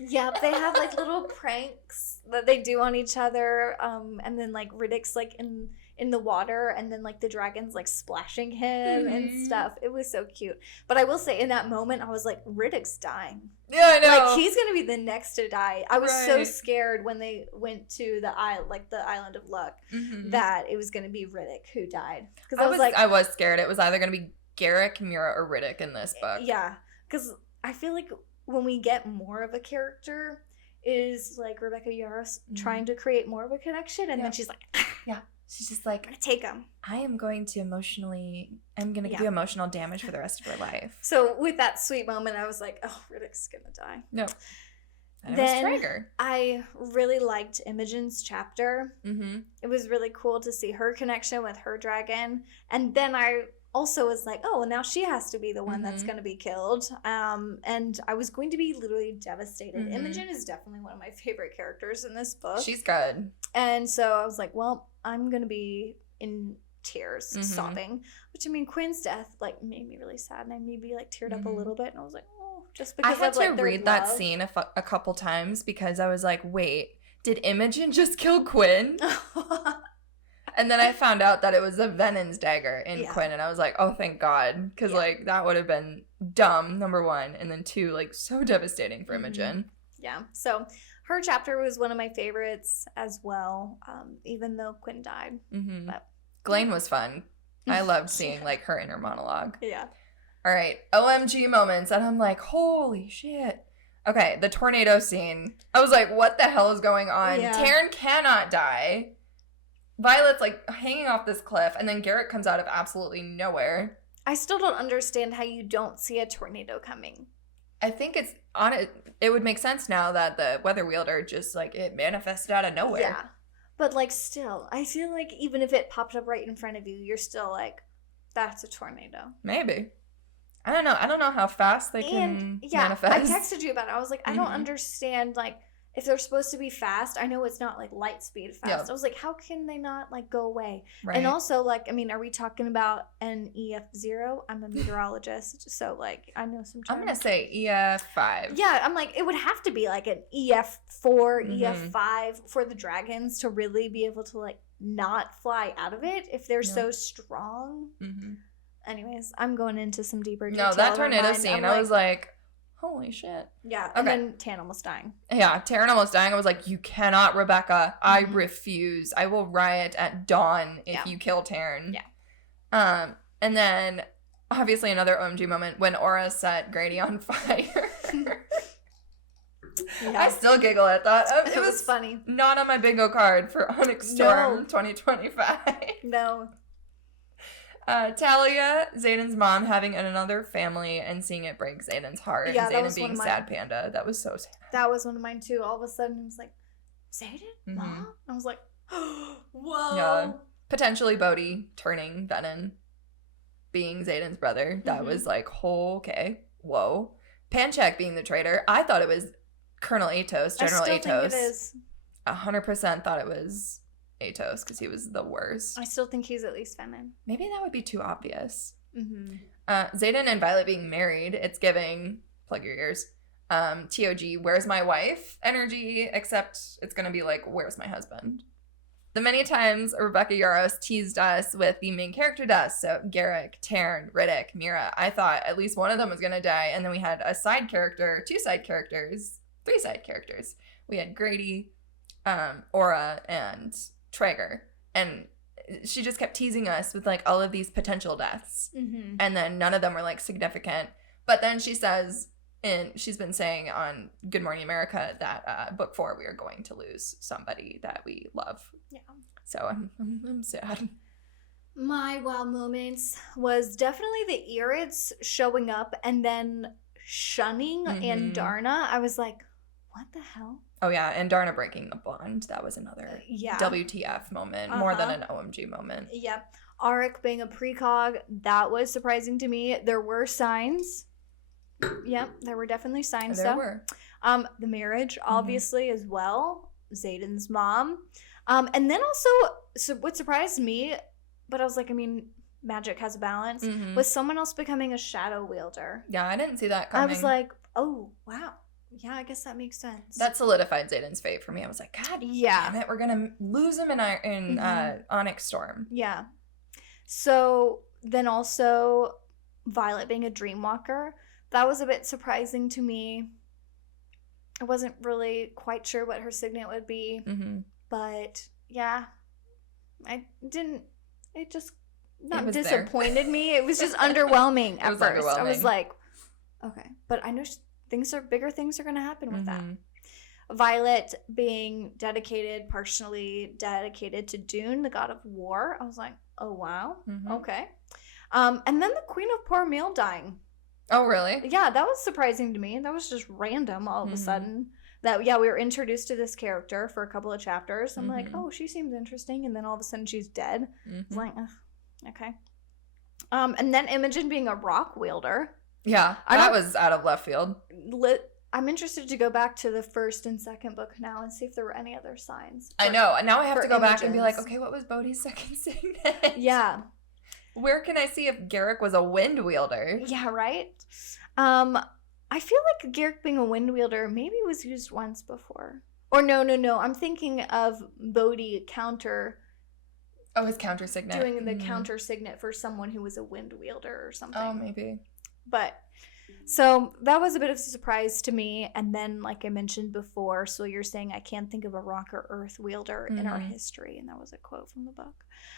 Yep, they have like little pranks that they do on each other, and then like Riddick's like in the water, and then like the dragon's like splashing him and stuff. It was so cute. But I will say, in that moment, I was like, Riddick's dying. Yeah, I know. Like, he's gonna be the next to die. I was so scared when they went to the Island of Luck, that it was gonna be Riddick who died. Because I was scared. It was either gonna be Garrick, Mira, or Riddick in this book. Yeah, because I feel like when we get more of a character, is like Rebecca Yarros trying to create more of a connection, and then she's like, she's just like, I'm gonna take him. I'm going to give you emotional damage for the rest of her life. So with that sweet moment, I was like, oh, Riddick's gonna die. No. And then it was Traeger. I really liked Imogen's chapter. It was really cool to see her connection with her dragon. And then I also was like, oh, now she has to be the one that's going to be killed. And I was going to be literally devastated. Imogen is definitely one of my favorite characters in this book. She's good. And so I was like, well, I'm going to be in tears, sobbing. Which, I mean, Quinn's death, like, made me really sad. And I maybe, like, teared up a little bit. And I was like, oh, just because I had to read that scene a couple times because I was like, wait, did Imogen just kill Quinn? And then I found out that it was a Venon's dagger in Quinn, and I was like, oh, thank God, because, like, that would have been dumb, number 1, and then 2, like, so devastating for Imogen. Yeah, so her chapter was one of my favorites as well, even though Quinn died. But Ghislaine was fun. I loved seeing, like, her inner monologue. Yeah. All right, OMG moments, and I'm like, holy shit. Okay, the tornado scene. I was like, what the hell is going on? Yeah. Taryn cannot die. Violet's, like, hanging off this cliff, and then Garrett comes out of absolutely nowhere. I still don't understand how you don't see a tornado coming. I think it's on it. It would make sense now that the weather wielder just, like, it manifested out of nowhere. Yeah. But, like, still, I feel like even if it popped up right in front of you, you're still like, that's a tornado. Maybe. I don't know how fast they can manifest. I texted you about it. I was like, I don't understand, like, if they're supposed to be fast, I know it's not like light speed fast. Yeah. I was like, how can they not like go away? Right. And also, like, I mean, are we talking about an EF0? I'm a meteorologist, so like I know some terms. I'm gonna say EF5. Yeah, I'm like, it would have to be like an EF4, EF5 for the dragons to really be able to like not fly out of it if they're so strong. Anyways, I'm going into some deeper detail. No, that tornado scene, I was like, holy shit. Yeah, and then Tan almost dying. Yeah, Taryn almost dying. I was like, you cannot, Rebecca. I refuse. I will riot at dawn if you kill Taryn. Yeah. And then, obviously, another OMG moment when Aura set Grady on fire. I still giggle at that. It was funny. Not on my bingo card for Onyx Storm 2025. No. Talia, Zayden's mom, having another family and seeing it break Zayden's heart. Yeah, and Zayden being sad panda. That was so sad. That was one of mine too. All of a sudden, I was like, Zayden? Mom? I was like, whoa. Yeah. Potentially Bodhi turning Venom, being Zayden's brother. That was like, okay, whoa. Panchak being the traitor. I thought it was Colonel Atos, General Atos. I still think it is. 100% thought it was Atos because he was the worst. I still think he's at least feminine. Maybe that would be too obvious. Zayden and Violet being married, it's giving, plug your ears, TOG, where's my wife energy, except it's going to be like, where's my husband? The many times Rebecca Yarros teased us with the main character deaths, so Garrick, Taryn, Riddick, Mira, I thought at least one of them was going to die, and then we had a side character, 2 side characters, 3 side characters. We had Grady, Aura, and Traeger, and she just kept teasing us with like all of these potential deaths, and then none of them were like significant. But then she says, and she's been saying on Good Morning America that book 4 we are going to lose somebody that we love. Yeah. So I'm sad. My wow moments was definitely the Irids showing up and then shunning Andarna. I was like, what the hell? Oh, yeah, and Darna breaking the bond. That was another WTF moment, more than an OMG moment. Yeah. Arik being a precog, that was surprising to me. There were signs. Yep, there were definitely signs. There were. The marriage, obviously, as well. Zayden's mom. And then also, so what surprised me, but I was like, I mean, magic has a balance, was someone else becoming a shadow wielder. Yeah, I didn't see that coming. I was like, oh, wow. Yeah, I guess that makes sense. That solidified Zayden's fate for me. I was like, God damn it, we're going to lose him in Onyx Storm. Yeah. So then also Violet being a dreamwalker, that was a bit surprising to me. I wasn't really quite sure what her signet would be. But yeah, it just not disappointed me. It was just underwhelming at first. I was like, okay. But I know bigger things are going to happen with that. Violet being partially dedicated to Dune, the god of war. I was like, oh, wow. Okay. And then the Queen of Pormil dying. Oh, really? Yeah, that was surprising to me. That was just random all of a sudden. That, we were introduced to this character for a couple of chapters. I'm like, oh, she seems interesting. And then all of a sudden she's dead. I was like, okay. And then Imogen being a rock wielder. Yeah, that was out of left field. I'm interested to go back to the first and second book now and see if there were any other signs. I know. And now I have to go back and be like, okay, what was Bodhi's second signet? Yeah. Where can I see if Garrick was a wind wielder? Yeah, right? I feel like Garrick being a wind wielder maybe was used once before. Or no. I'm thinking of Bodhi counter. Oh, his counter signet. Doing the counter signet for someone who was a wind wielder or something. Oh, maybe. But, so that was a bit of a surprise to me. And then, like I mentioned before, so you're saying I can't think of a rock or earth wielder in our history. And that was a quote from the book.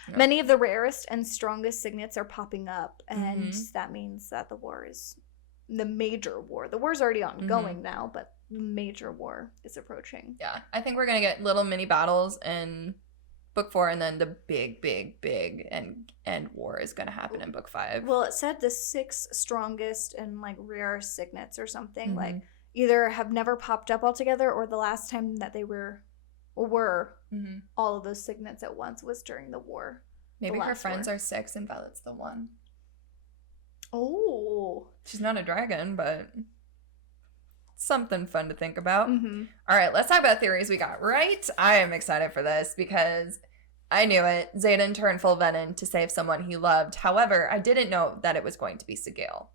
Yep. Many of the rarest and strongest signets are popping up. And that means that the major war. The war's already ongoing now, but the major war is approaching. Yeah. I think we're going to get little mini battles in book 4, and then the big end war is going to happen in book 5. Well, it said the 6 strongest and like rare signets or something like either have never popped up altogether, or the last time that they were all of those signets at once was during the war. Maybe her friends are 6 and Violet's the 1. Oh, she's not a dragon, but something fun to think about. All right, let's talk about theories we got right. I am excited for this because I knew it. Xaden turned full venom to save someone he loved. However, I didn't know that it was going to be Sigil.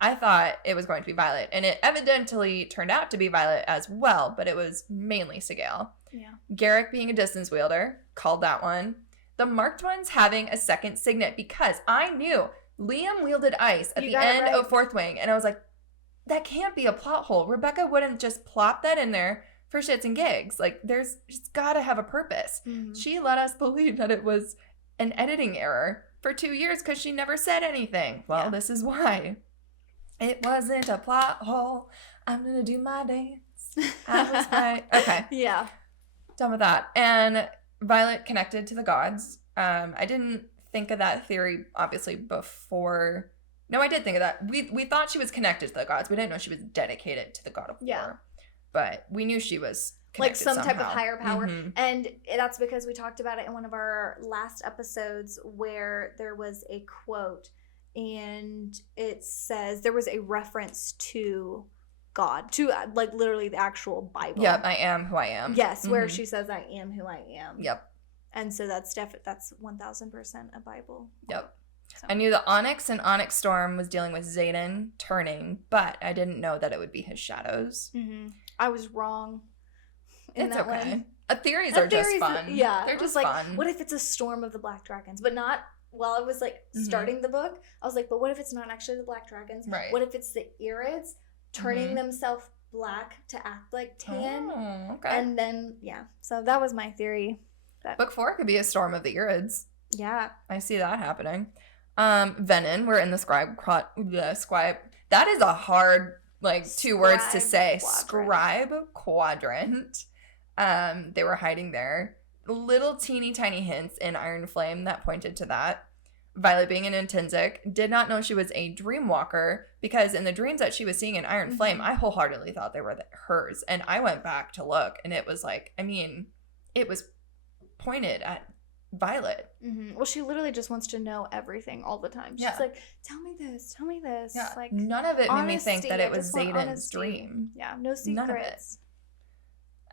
I thought it was going to be Violet, and it evidently turned out to be Violet as well, but it was mainly Sigil. Yeah. Garrick being a distance wielder, called that one. The marked ones having a second signet, because I knew Liam wielded ice at the end of Fourth Wing, and I was like, that can't be a plot hole. Rebecca wouldn't just plop that in there for shits and gigs. Like, it's gotta have a purpose. She let us believe that it was an editing error for 2 years because she never said anything. Well, this is why. It wasn't a plot hole. I'm gonna do my dance. I was right. Okay. Yeah. Done with that. And Violet connected to the gods. I didn't think of that theory, obviously, before. No, I did think of that. We thought she was connected to the gods. We didn't know she was dedicated to the god of war. But we knew she was like some somehow. type of higher power. And that's because we talked about it in one of our last episodes where there was a quote and it says there was a reference to God, to like literally the actual Bible. Yep, I am who I am. Yes, where she says I am who I am. Yep. And so that's 1000% a Bible. Yep. So. I knew the Onyx and Onyx Storm was dealing with Xaden turning, but I didn't know that it would be his shadows. I was wrong. It's okay. One. Theories are just fun. Yeah. They're just like, fun. What if it's a storm of the Black Dragons? But not while I was like starting the book. I was like, but what if it's not actually the Black Dragons? Right. What if it's the Irids turning themselves black to act like tan? Oh, okay. And then, so that was my theory. Book 4 could be a storm of the Irids. Yeah. I see that happening. Venin, we're in the scribe. That is a hard, like, 2 words to say. Quadrant. Scribe quadrant. They were hiding there. Little teeny tiny hints in Iron Flame that pointed to that. Violet being an Intrinsic, did not know she was a Dreamwalker, because in the dreams that she was seeing in Iron Flame, I wholeheartedly thought they were hers. And I went back to look, and it was like, I mean, it was pointed at Violet. Well, she literally just wants to know everything all the time. She's like, tell me this, tell me this. Yeah. Like, none of it made me think that it was Xaden's dream. Yeah, no secrets.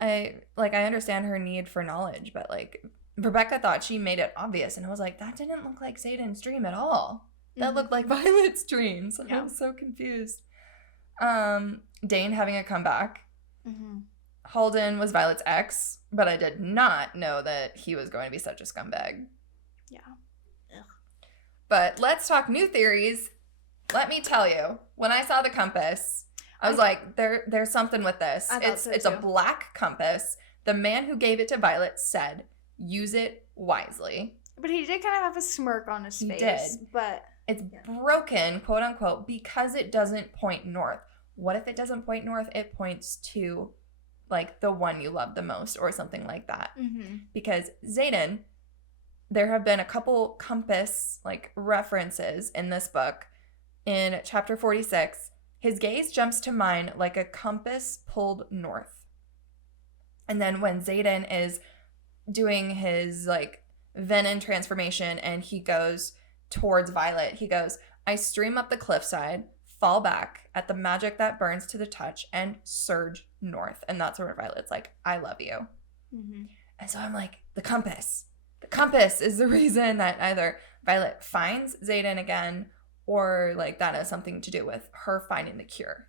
None of it. I understand her need for knowledge, but like Rebecca thought she made it obvious, and I was like, that didn't look like Xaden's dream at all. That looked like Violet's dream. So I was so confused. Dane having a comeback. Halden was Violet's ex, but I did not know that he was going to be such a scumbag. Yeah. Ugh. But let's talk new theories. Let me tell you, when I saw the compass, I was like, there's something with this. It's a black compass. The man who gave it to Violet said, use it wisely. But he did kind of have a smirk on his face. He did. But it's broken, quote unquote, because it doesn't point north. What if it doesn't point north? It points to like the one you love the most or something like that. Because Xaden, there have been a couple compass like references in this book. In chapter 46, his gaze jumps to mine like a compass pulled north. And then when Xaden is doing his like Venin transformation and he goes towards Violet, he goes, I stream up the cliffside, fall back at the magic that burns to the touch, and surge north. And that's where Violet's like, I love you. And so I'm like, the compass. The compass is the reason that either Violet finds Xaden again, or like that has something to do with her finding the cure.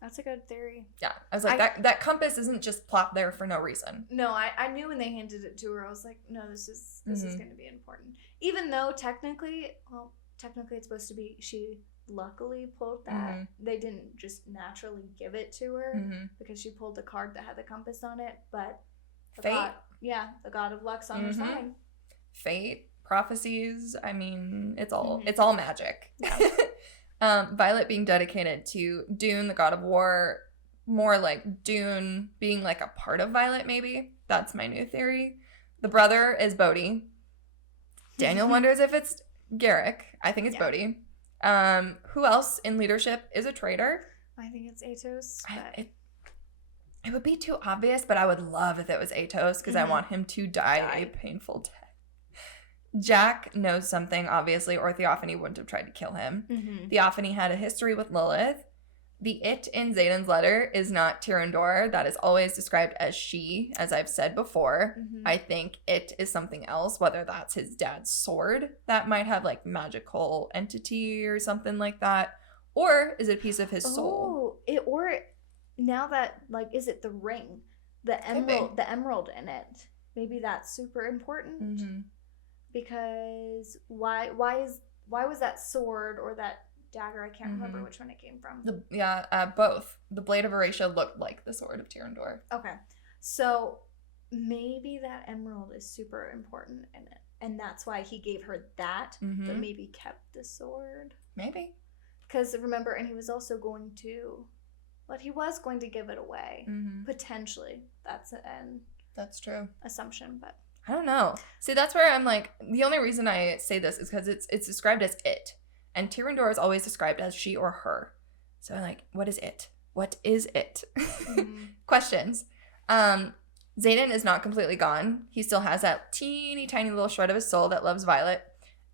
That's a good theory. Yeah. I was like, that compass isn't just plopped there for no reason. No, I knew when they handed it to her, I was like, no, this is going to be important. Even though technically it's supposed to be she luckily pulled that. They didn't just naturally give it to her because she pulled the card that had the compass on it, but fate. The god of luck's on her side. Fate, prophecies, I mean, it's all magic. Violet being dedicated to Dune, the god of war, more like Dune being like a part of Violet, maybe. That's my new theory. The brother is Bodhi. Daniel wonders if it's Garrick. I think it's Bodhi. Who else in leadership is a traitor? I think it's Atos. It would be too obvious, but I would love if it was Atos because I want him to die a painful death. Jack knows something, obviously, or Theophany wouldn't have tried to kill him. Theophany had a history with Lilith. The it in Xaden's letter is not Tyrandor. That is always described as she, as I've said before. Mm-hmm. I think it is something else, whether that's his dad's sword that might have like magical entity or something like that, or is it a piece of his soul? Or now that like, is it the ring, the emerald in it? Maybe that's super important. Mm-hmm. Because why was that sword or that dagger? I can't remember which one it came from. Both. The blade of Eratia looked like the sword of Tyrandor. Okay, so maybe that emerald is super important in it, and that's why he gave her that, but maybe kept the sword. Maybe. Because remember, and he was also going to, but he was going to give it away potentially. That's true assumption, but I don't know. See, that's where I'm like, the only reason I say this is because it's described as it. And Tyrandor is always described as she or her. So I'm like, what is it? What is it? Questions. Xaden is not completely gone. He still has that teeny tiny little shred of his soul that loves Violet.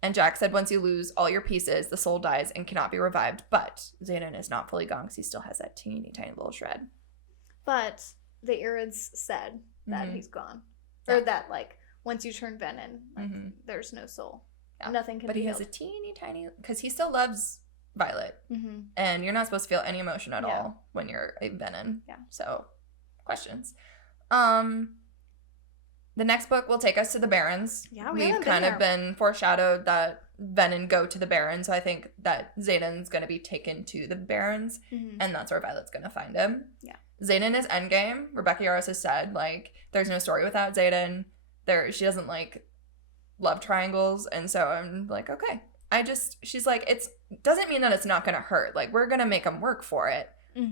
And Jack said once you lose all your pieces, the soul dies and cannot be revived. But Xaden is not fully gone because he still has that teeny tiny little shred. But the Irids said that he's gone. Yeah. Or that, like, once you turn venom, like, there's no soul. Yeah. Nothing can be healed. But he has a teeny tiny, because he still loves Violet. And you're not supposed to feel any emotion at all when you're a venom. Yeah. So, questions. The next book will take us to the Barrens. Yeah, we've kind of been foreshadowed that Venom go to the Barrens. So I think that Xaden's going to be taken to the Barrens, and that's where Violet's going to find him. Yeah. Xaden is endgame. Rebecca Yarros has said, like, there's no story without Xaden. She doesn't, like, love triangles. And so I'm like, okay. She's like, it doesn't mean that it's not going to hurt. Like, we're going to make them work for it.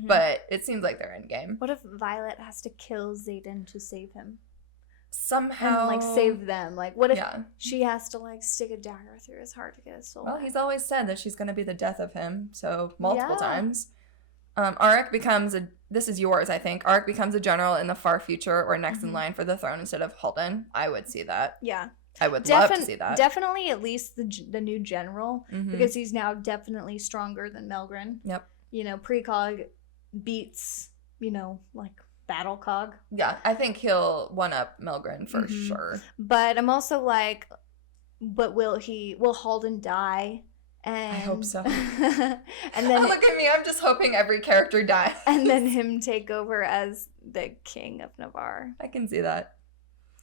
But it seems like they're endgame. What if Violet has to kill Xaden to save him? Somehow. And, like, save them. Like, what if she has to, like, stick a dagger through his heart to get his soul? Well, he's always said that she's going to be the death of him. So, multiple times. Auric becomes this is yours, I think. Auric becomes a general in the far future or next in line for the throne instead of Halden. I would see that. Yeah. I would love to see that. Definitely at least the new general, because he's now definitely stronger than Melgren. Yep. You know, Precog beats, like, Battlecog. Yeah, I think he'll one-up Melgren for sure. But I'm also like, but will Halden die? And I hope so. And then look at me, I'm just hoping every character dies. And then him take over as the king of Navarre. I can see that.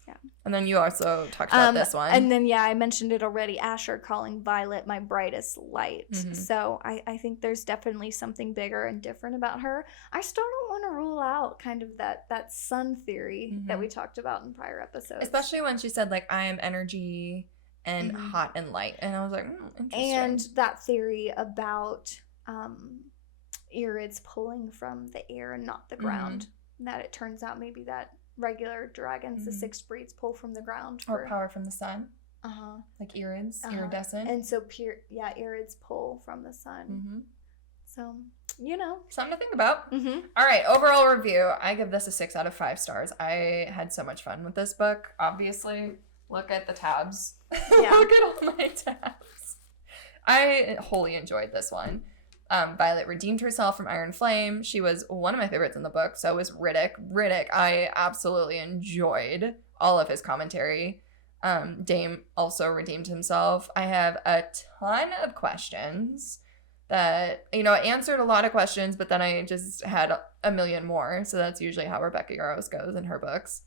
Yeah. And then you also talked about this one. And then, I mentioned it already, Asher calling Violet my brightest light. So I think there's definitely something bigger and different about her. I still don't want to rule out kind of that sun theory that we talked about in prior episodes. Especially when she said, like, I am energy and hot and light. And I was like, interesting. And that theory about Irids pulling from the air and not the ground. That it turns out maybe that regular dragons, the six breeds, pull from the ground. Or power from the sun. Like Irids, iridescent. And so, Irids pull from the sun. So, something to think about. All right, overall review. I give this a 6 out of 5 stars. I had so much fun with this book. Obviously, look at the tabs. Yeah. Look at all my tabs. I wholly enjoyed this one. Violet redeemed herself from Iron Flame. She was one of my favorites in the book. So was Riddick. I absolutely enjoyed all of his commentary. Dame also redeemed himself. I have a ton of questions that, I answered a lot of questions, but then I just had a million more. So that's usually how Rebecca Yarros goes in her books.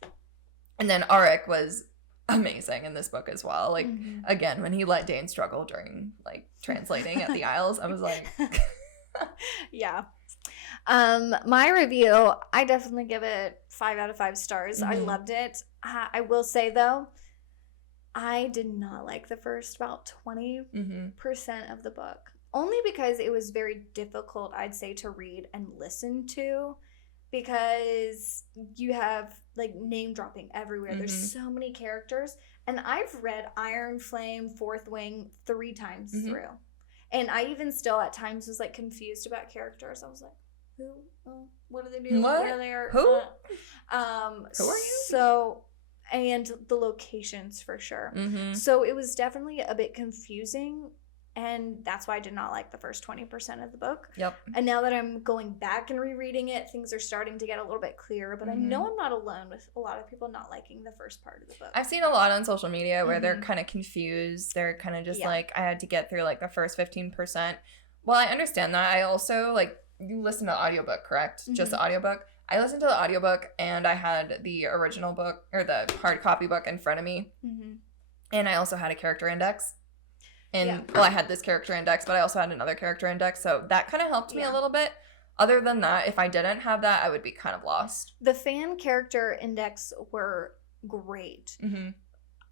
And then Auric was amazing in this book as well. Like, again, when he let Dane struggle during, like, translating at the Isles, I was like... Yeah. My review, I definitely give it 5 out of 5 stars. I loved it. I will say, though, I did not like the first about 20% of the book. Only because it was very difficult, I'd say, to read and listen to. Because you have, like, name dropping everywhere. There's so many characters. And I've read Iron Flame, Fourth Wing 3 times through. And I even still at times was, like, confused about characters. I was like, who? What do they do? What? Where they are? Who? Who are you? So, and the locations for sure. So it was definitely a bit confusing. And that's why I did not like the first 20% of the book. Yep. And now that I'm going back and rereading it, things are starting to get a little bit clearer. But I know I'm not alone with a lot of people not liking the first part of the book. I've seen a lot on social media where they're kind of like, they're kind of just like, I had to get through like the first 15%. Well, I understand that. I also, like, you listen to the audiobook, correct? Just the audiobook. I listened to the audiobook and I had the original book or the hard copy book in front of me. And I also had a character index. And, well, I had this character index, but I also had another character index. So that kind of helped me a little bit. Other than that, if I didn't have that, I would be kind of lost. The fan character index were great.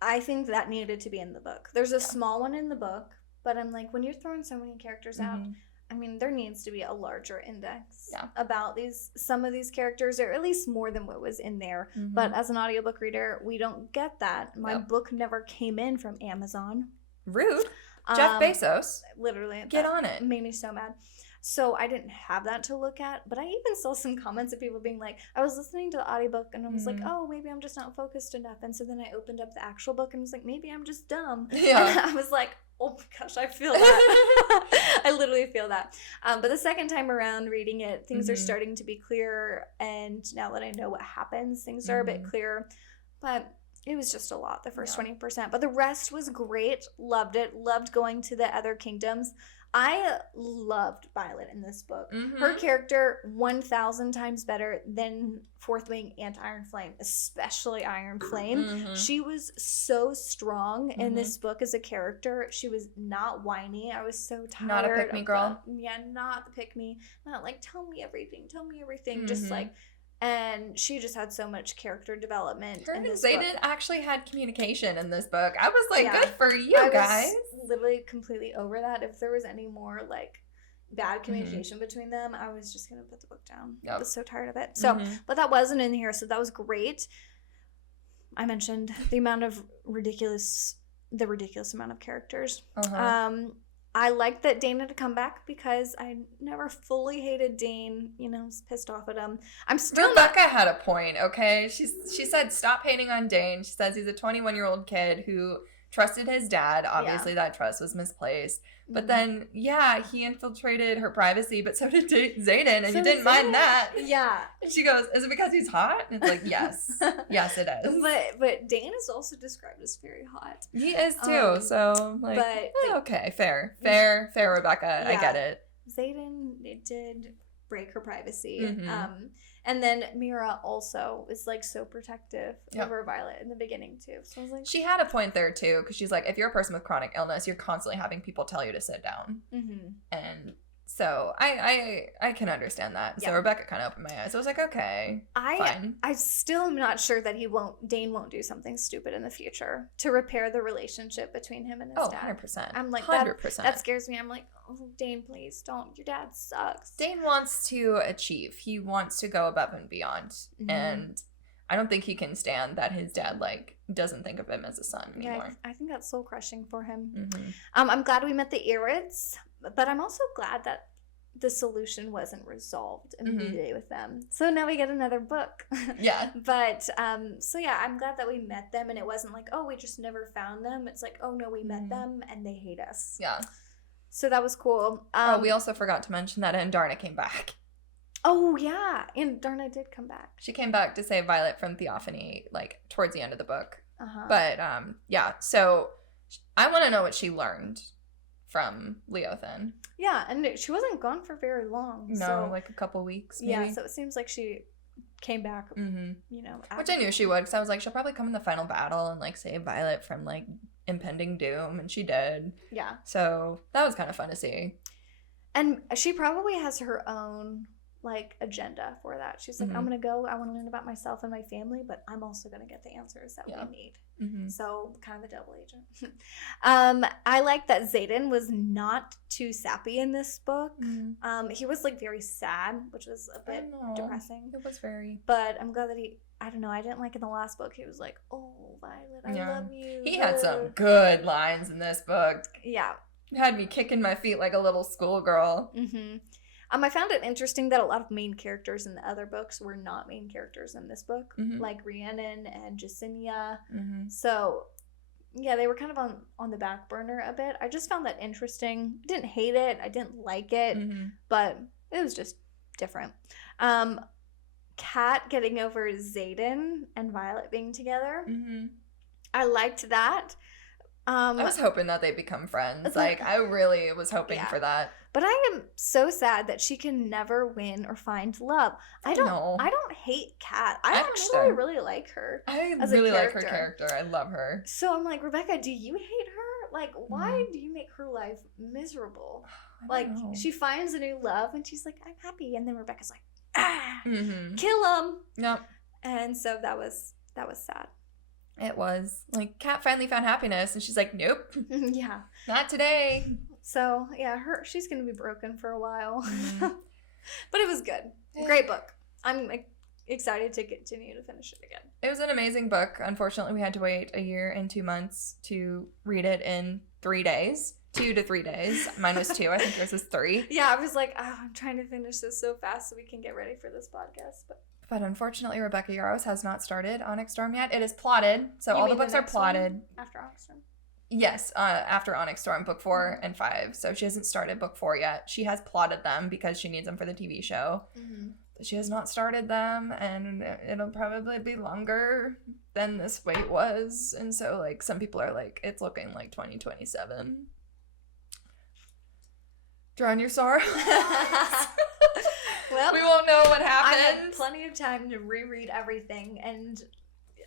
I think that needed to be in the book. There's a small one in the book, but I'm like, when you're throwing so many characters out, I mean, there needs to be a larger index about some of these characters, or at least more than what was in there. But as an audiobook reader, we don't get that. My book never came in from Amazon. Rude. Jeff Bezos. Literally. Get on it. Made me so mad. So I didn't have that to look at, but I even saw some comments of people being like, I was listening to the audiobook and I was like, oh, maybe I'm just not focused enough. And so then I opened up the actual book and was like, maybe I'm just dumb. Yeah. And I was like, oh my gosh, I feel that. I literally feel that. But the second time around reading it, things are starting to be clearer. And now that I know what happens, things are a bit clearer. But it was just a lot, the first 20%. But the rest was great. Loved it. Loved going to the other kingdoms. I loved Violet in this book. Her character 1,000 times better than Fourth Wing and Iron Flame, especially Iron Flame. She was so strong in this book as a character. She was not whiny. I was so tired. Not a pick-me girl. Not the pick-me. Not like, tell me everything. Just like, and she just had so much character development. Her and Zayden actually had communication in this book. I was like, good for you guys. Was literally completely over that. If there was any more like bad communication between them, I was just gonna put the book down. I was so tired of it. So, but that wasn't in here, so that was great. I mentioned the ridiculous amount of characters. I liked that Dane had to come back because I never fully hated Dane. You know, I was pissed off at him. I'm still Rebecca had a point, okay? She said, stop hating on Dane. She says he's a 21-year-old kid who trusted his dad. Obviously, that trust was misplaced. But then, he infiltrated her privacy, but so did Zayden, and you didn't mind that. Yeah. And she goes, is it because he's hot? And it's like, yes. Yes, it is. But Dane is also described as very hot. He is, too. So, like, okay, fair, Rebecca. I get it. Zayden, it did break her privacy. And then Mira also is like so protective over Violet in the beginning too. So I was like, she had a point there too, because she's like, if you're a person with chronic illness, you're constantly having people tell you to sit down. And so I can understand that. So Rebecca kind of opened my eyes. I was like, okay, fine. I still am not sure that Dane won't do something stupid in the future to repair the relationship between him and his dad. 100%. I'm like, 100%. That scares me. I'm like, oh, Dane, please don't. Your dad sucks. Dane wants to achieve. He wants to go above and beyond. And I don't think he can stand that his dad, like, doesn't think of him as a son anymore. Yeah, I think that's soul crushing for him. I'm glad we met the Irids, but I'm also glad that the solution wasn't resolved immediately with them. So now we get another book. But, so yeah, I'm glad that we met them, and it wasn't like, oh, we just never found them. It's like, oh, no, we met them, and they hate us. Yeah. So that was cool. We also forgot to mention that Andarna came back. Oh, yeah. Andarna did come back. She came back to save Violet from Theophany, like, towards the end of the book. But, so I want to know what she learned from Leothan. Yeah, and she wasn't gone for very long. No, like a couple weeks, maybe. Yeah, so it seems like she came back, you know. Which I knew she would, because I was like, she'll probably come in the final battle and, like, save Violet from, like, impending doom, and she did. Yeah. So that was kind of fun to see. And she probably has her own, like, agenda for that. She's like, I'm going to go, I want to learn about myself and my family, but I'm also going to get the answers that we need. So, kind of a double agent. I like that Zayden was not too sappy in this book. He was, like, very sad, which was a bit depressing. It was very. But I'm glad that I don't know, I didn't like in the last book, he was like, oh, Violet, I love you. He had some good lines in this book. Yeah. Had me kicking my feet like a little schoolgirl. I found it interesting that a lot of main characters in the other books were not main characters in this book, like Rhiannon and Jacinia. So yeah, they were kind of on the back burner a bit. I just found that interesting. Didn't hate it. I didn't like it, but it was just different. Kat getting over Xaden and Violet being together. I liked that. I was hoping that they become friends. Like, I really was hoping for that. But I am so sad that she can never win or find love. I don't hate Kat. I actually really like her. I really like her character. I love her. So I'm like, Rebecca, do you hate her? Like, why do you make her life miserable? Like, she finds a new love and she's like, I'm happy. And then Rebecca's like, kill him. Yep. And so that was sad. It was. Like, Kat finally found happiness and she's like, nope. Yeah. Not today. So, yeah, she's going to be broken for a while. But it was good. Great book. I'm excited to continue to finish it again. It was an amazing book. Unfortunately, we had to wait a year and 2 months to read it in 3 days. 2 to 3 days. Mine was 2. I think yours was 3. Yeah, I was like, I'm trying to finish this so fast so we can get ready for this podcast. But unfortunately, Rebecca Yarros has not started Onyx Storm yet. It is plotted, so all the books are plotted. After Onyx Storm? Yes, after Onyx Storm, book 4 and 5. So she hasn't started book 4 yet. She has plotted them because she needs them for the TV show. But she has not started them, and it'll probably be longer than this wait was. And so, like, some people are like, it's looking like 2027. Drown your sorrow. Well, we won't know what happened. I had plenty of time to reread everything, and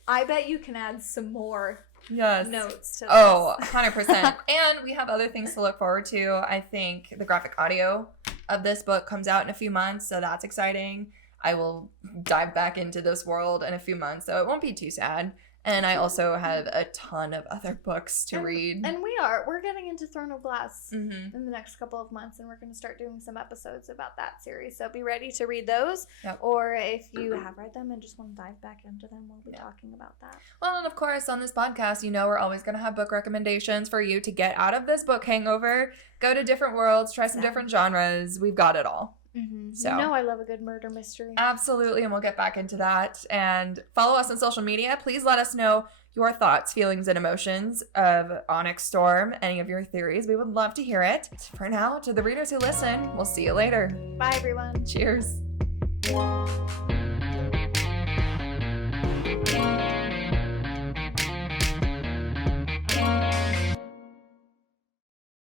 I bet you can add some more notes to this. Oh, 100%. And we have other things to look forward to. I think the graphic audio of this book comes out in a few months, so that's exciting. I will dive back into this world in a few months, so it won't be too sad. And I also have a ton of other books to read. And we're getting into Throne of Glass in the next couple of months, and we're going to start doing some episodes about that series. So be ready to read those. Yep. Or if you have read them and just want to dive back into them, we'll be talking about that. Well, and of course, on this podcast, we're always going to have book recommendations for you to get out of this book hangover. Go to different worlds, try some different genres. We've got it all. So, I love a good murder mystery. Absolutely, and we'll get back into that. And follow us on social media. Please let us know your thoughts, feelings, and emotions of Onyx Storm, any of your theories. We would love to hear it. For now, to the readers who listen, we'll see you later. Bye, everyone. Cheers.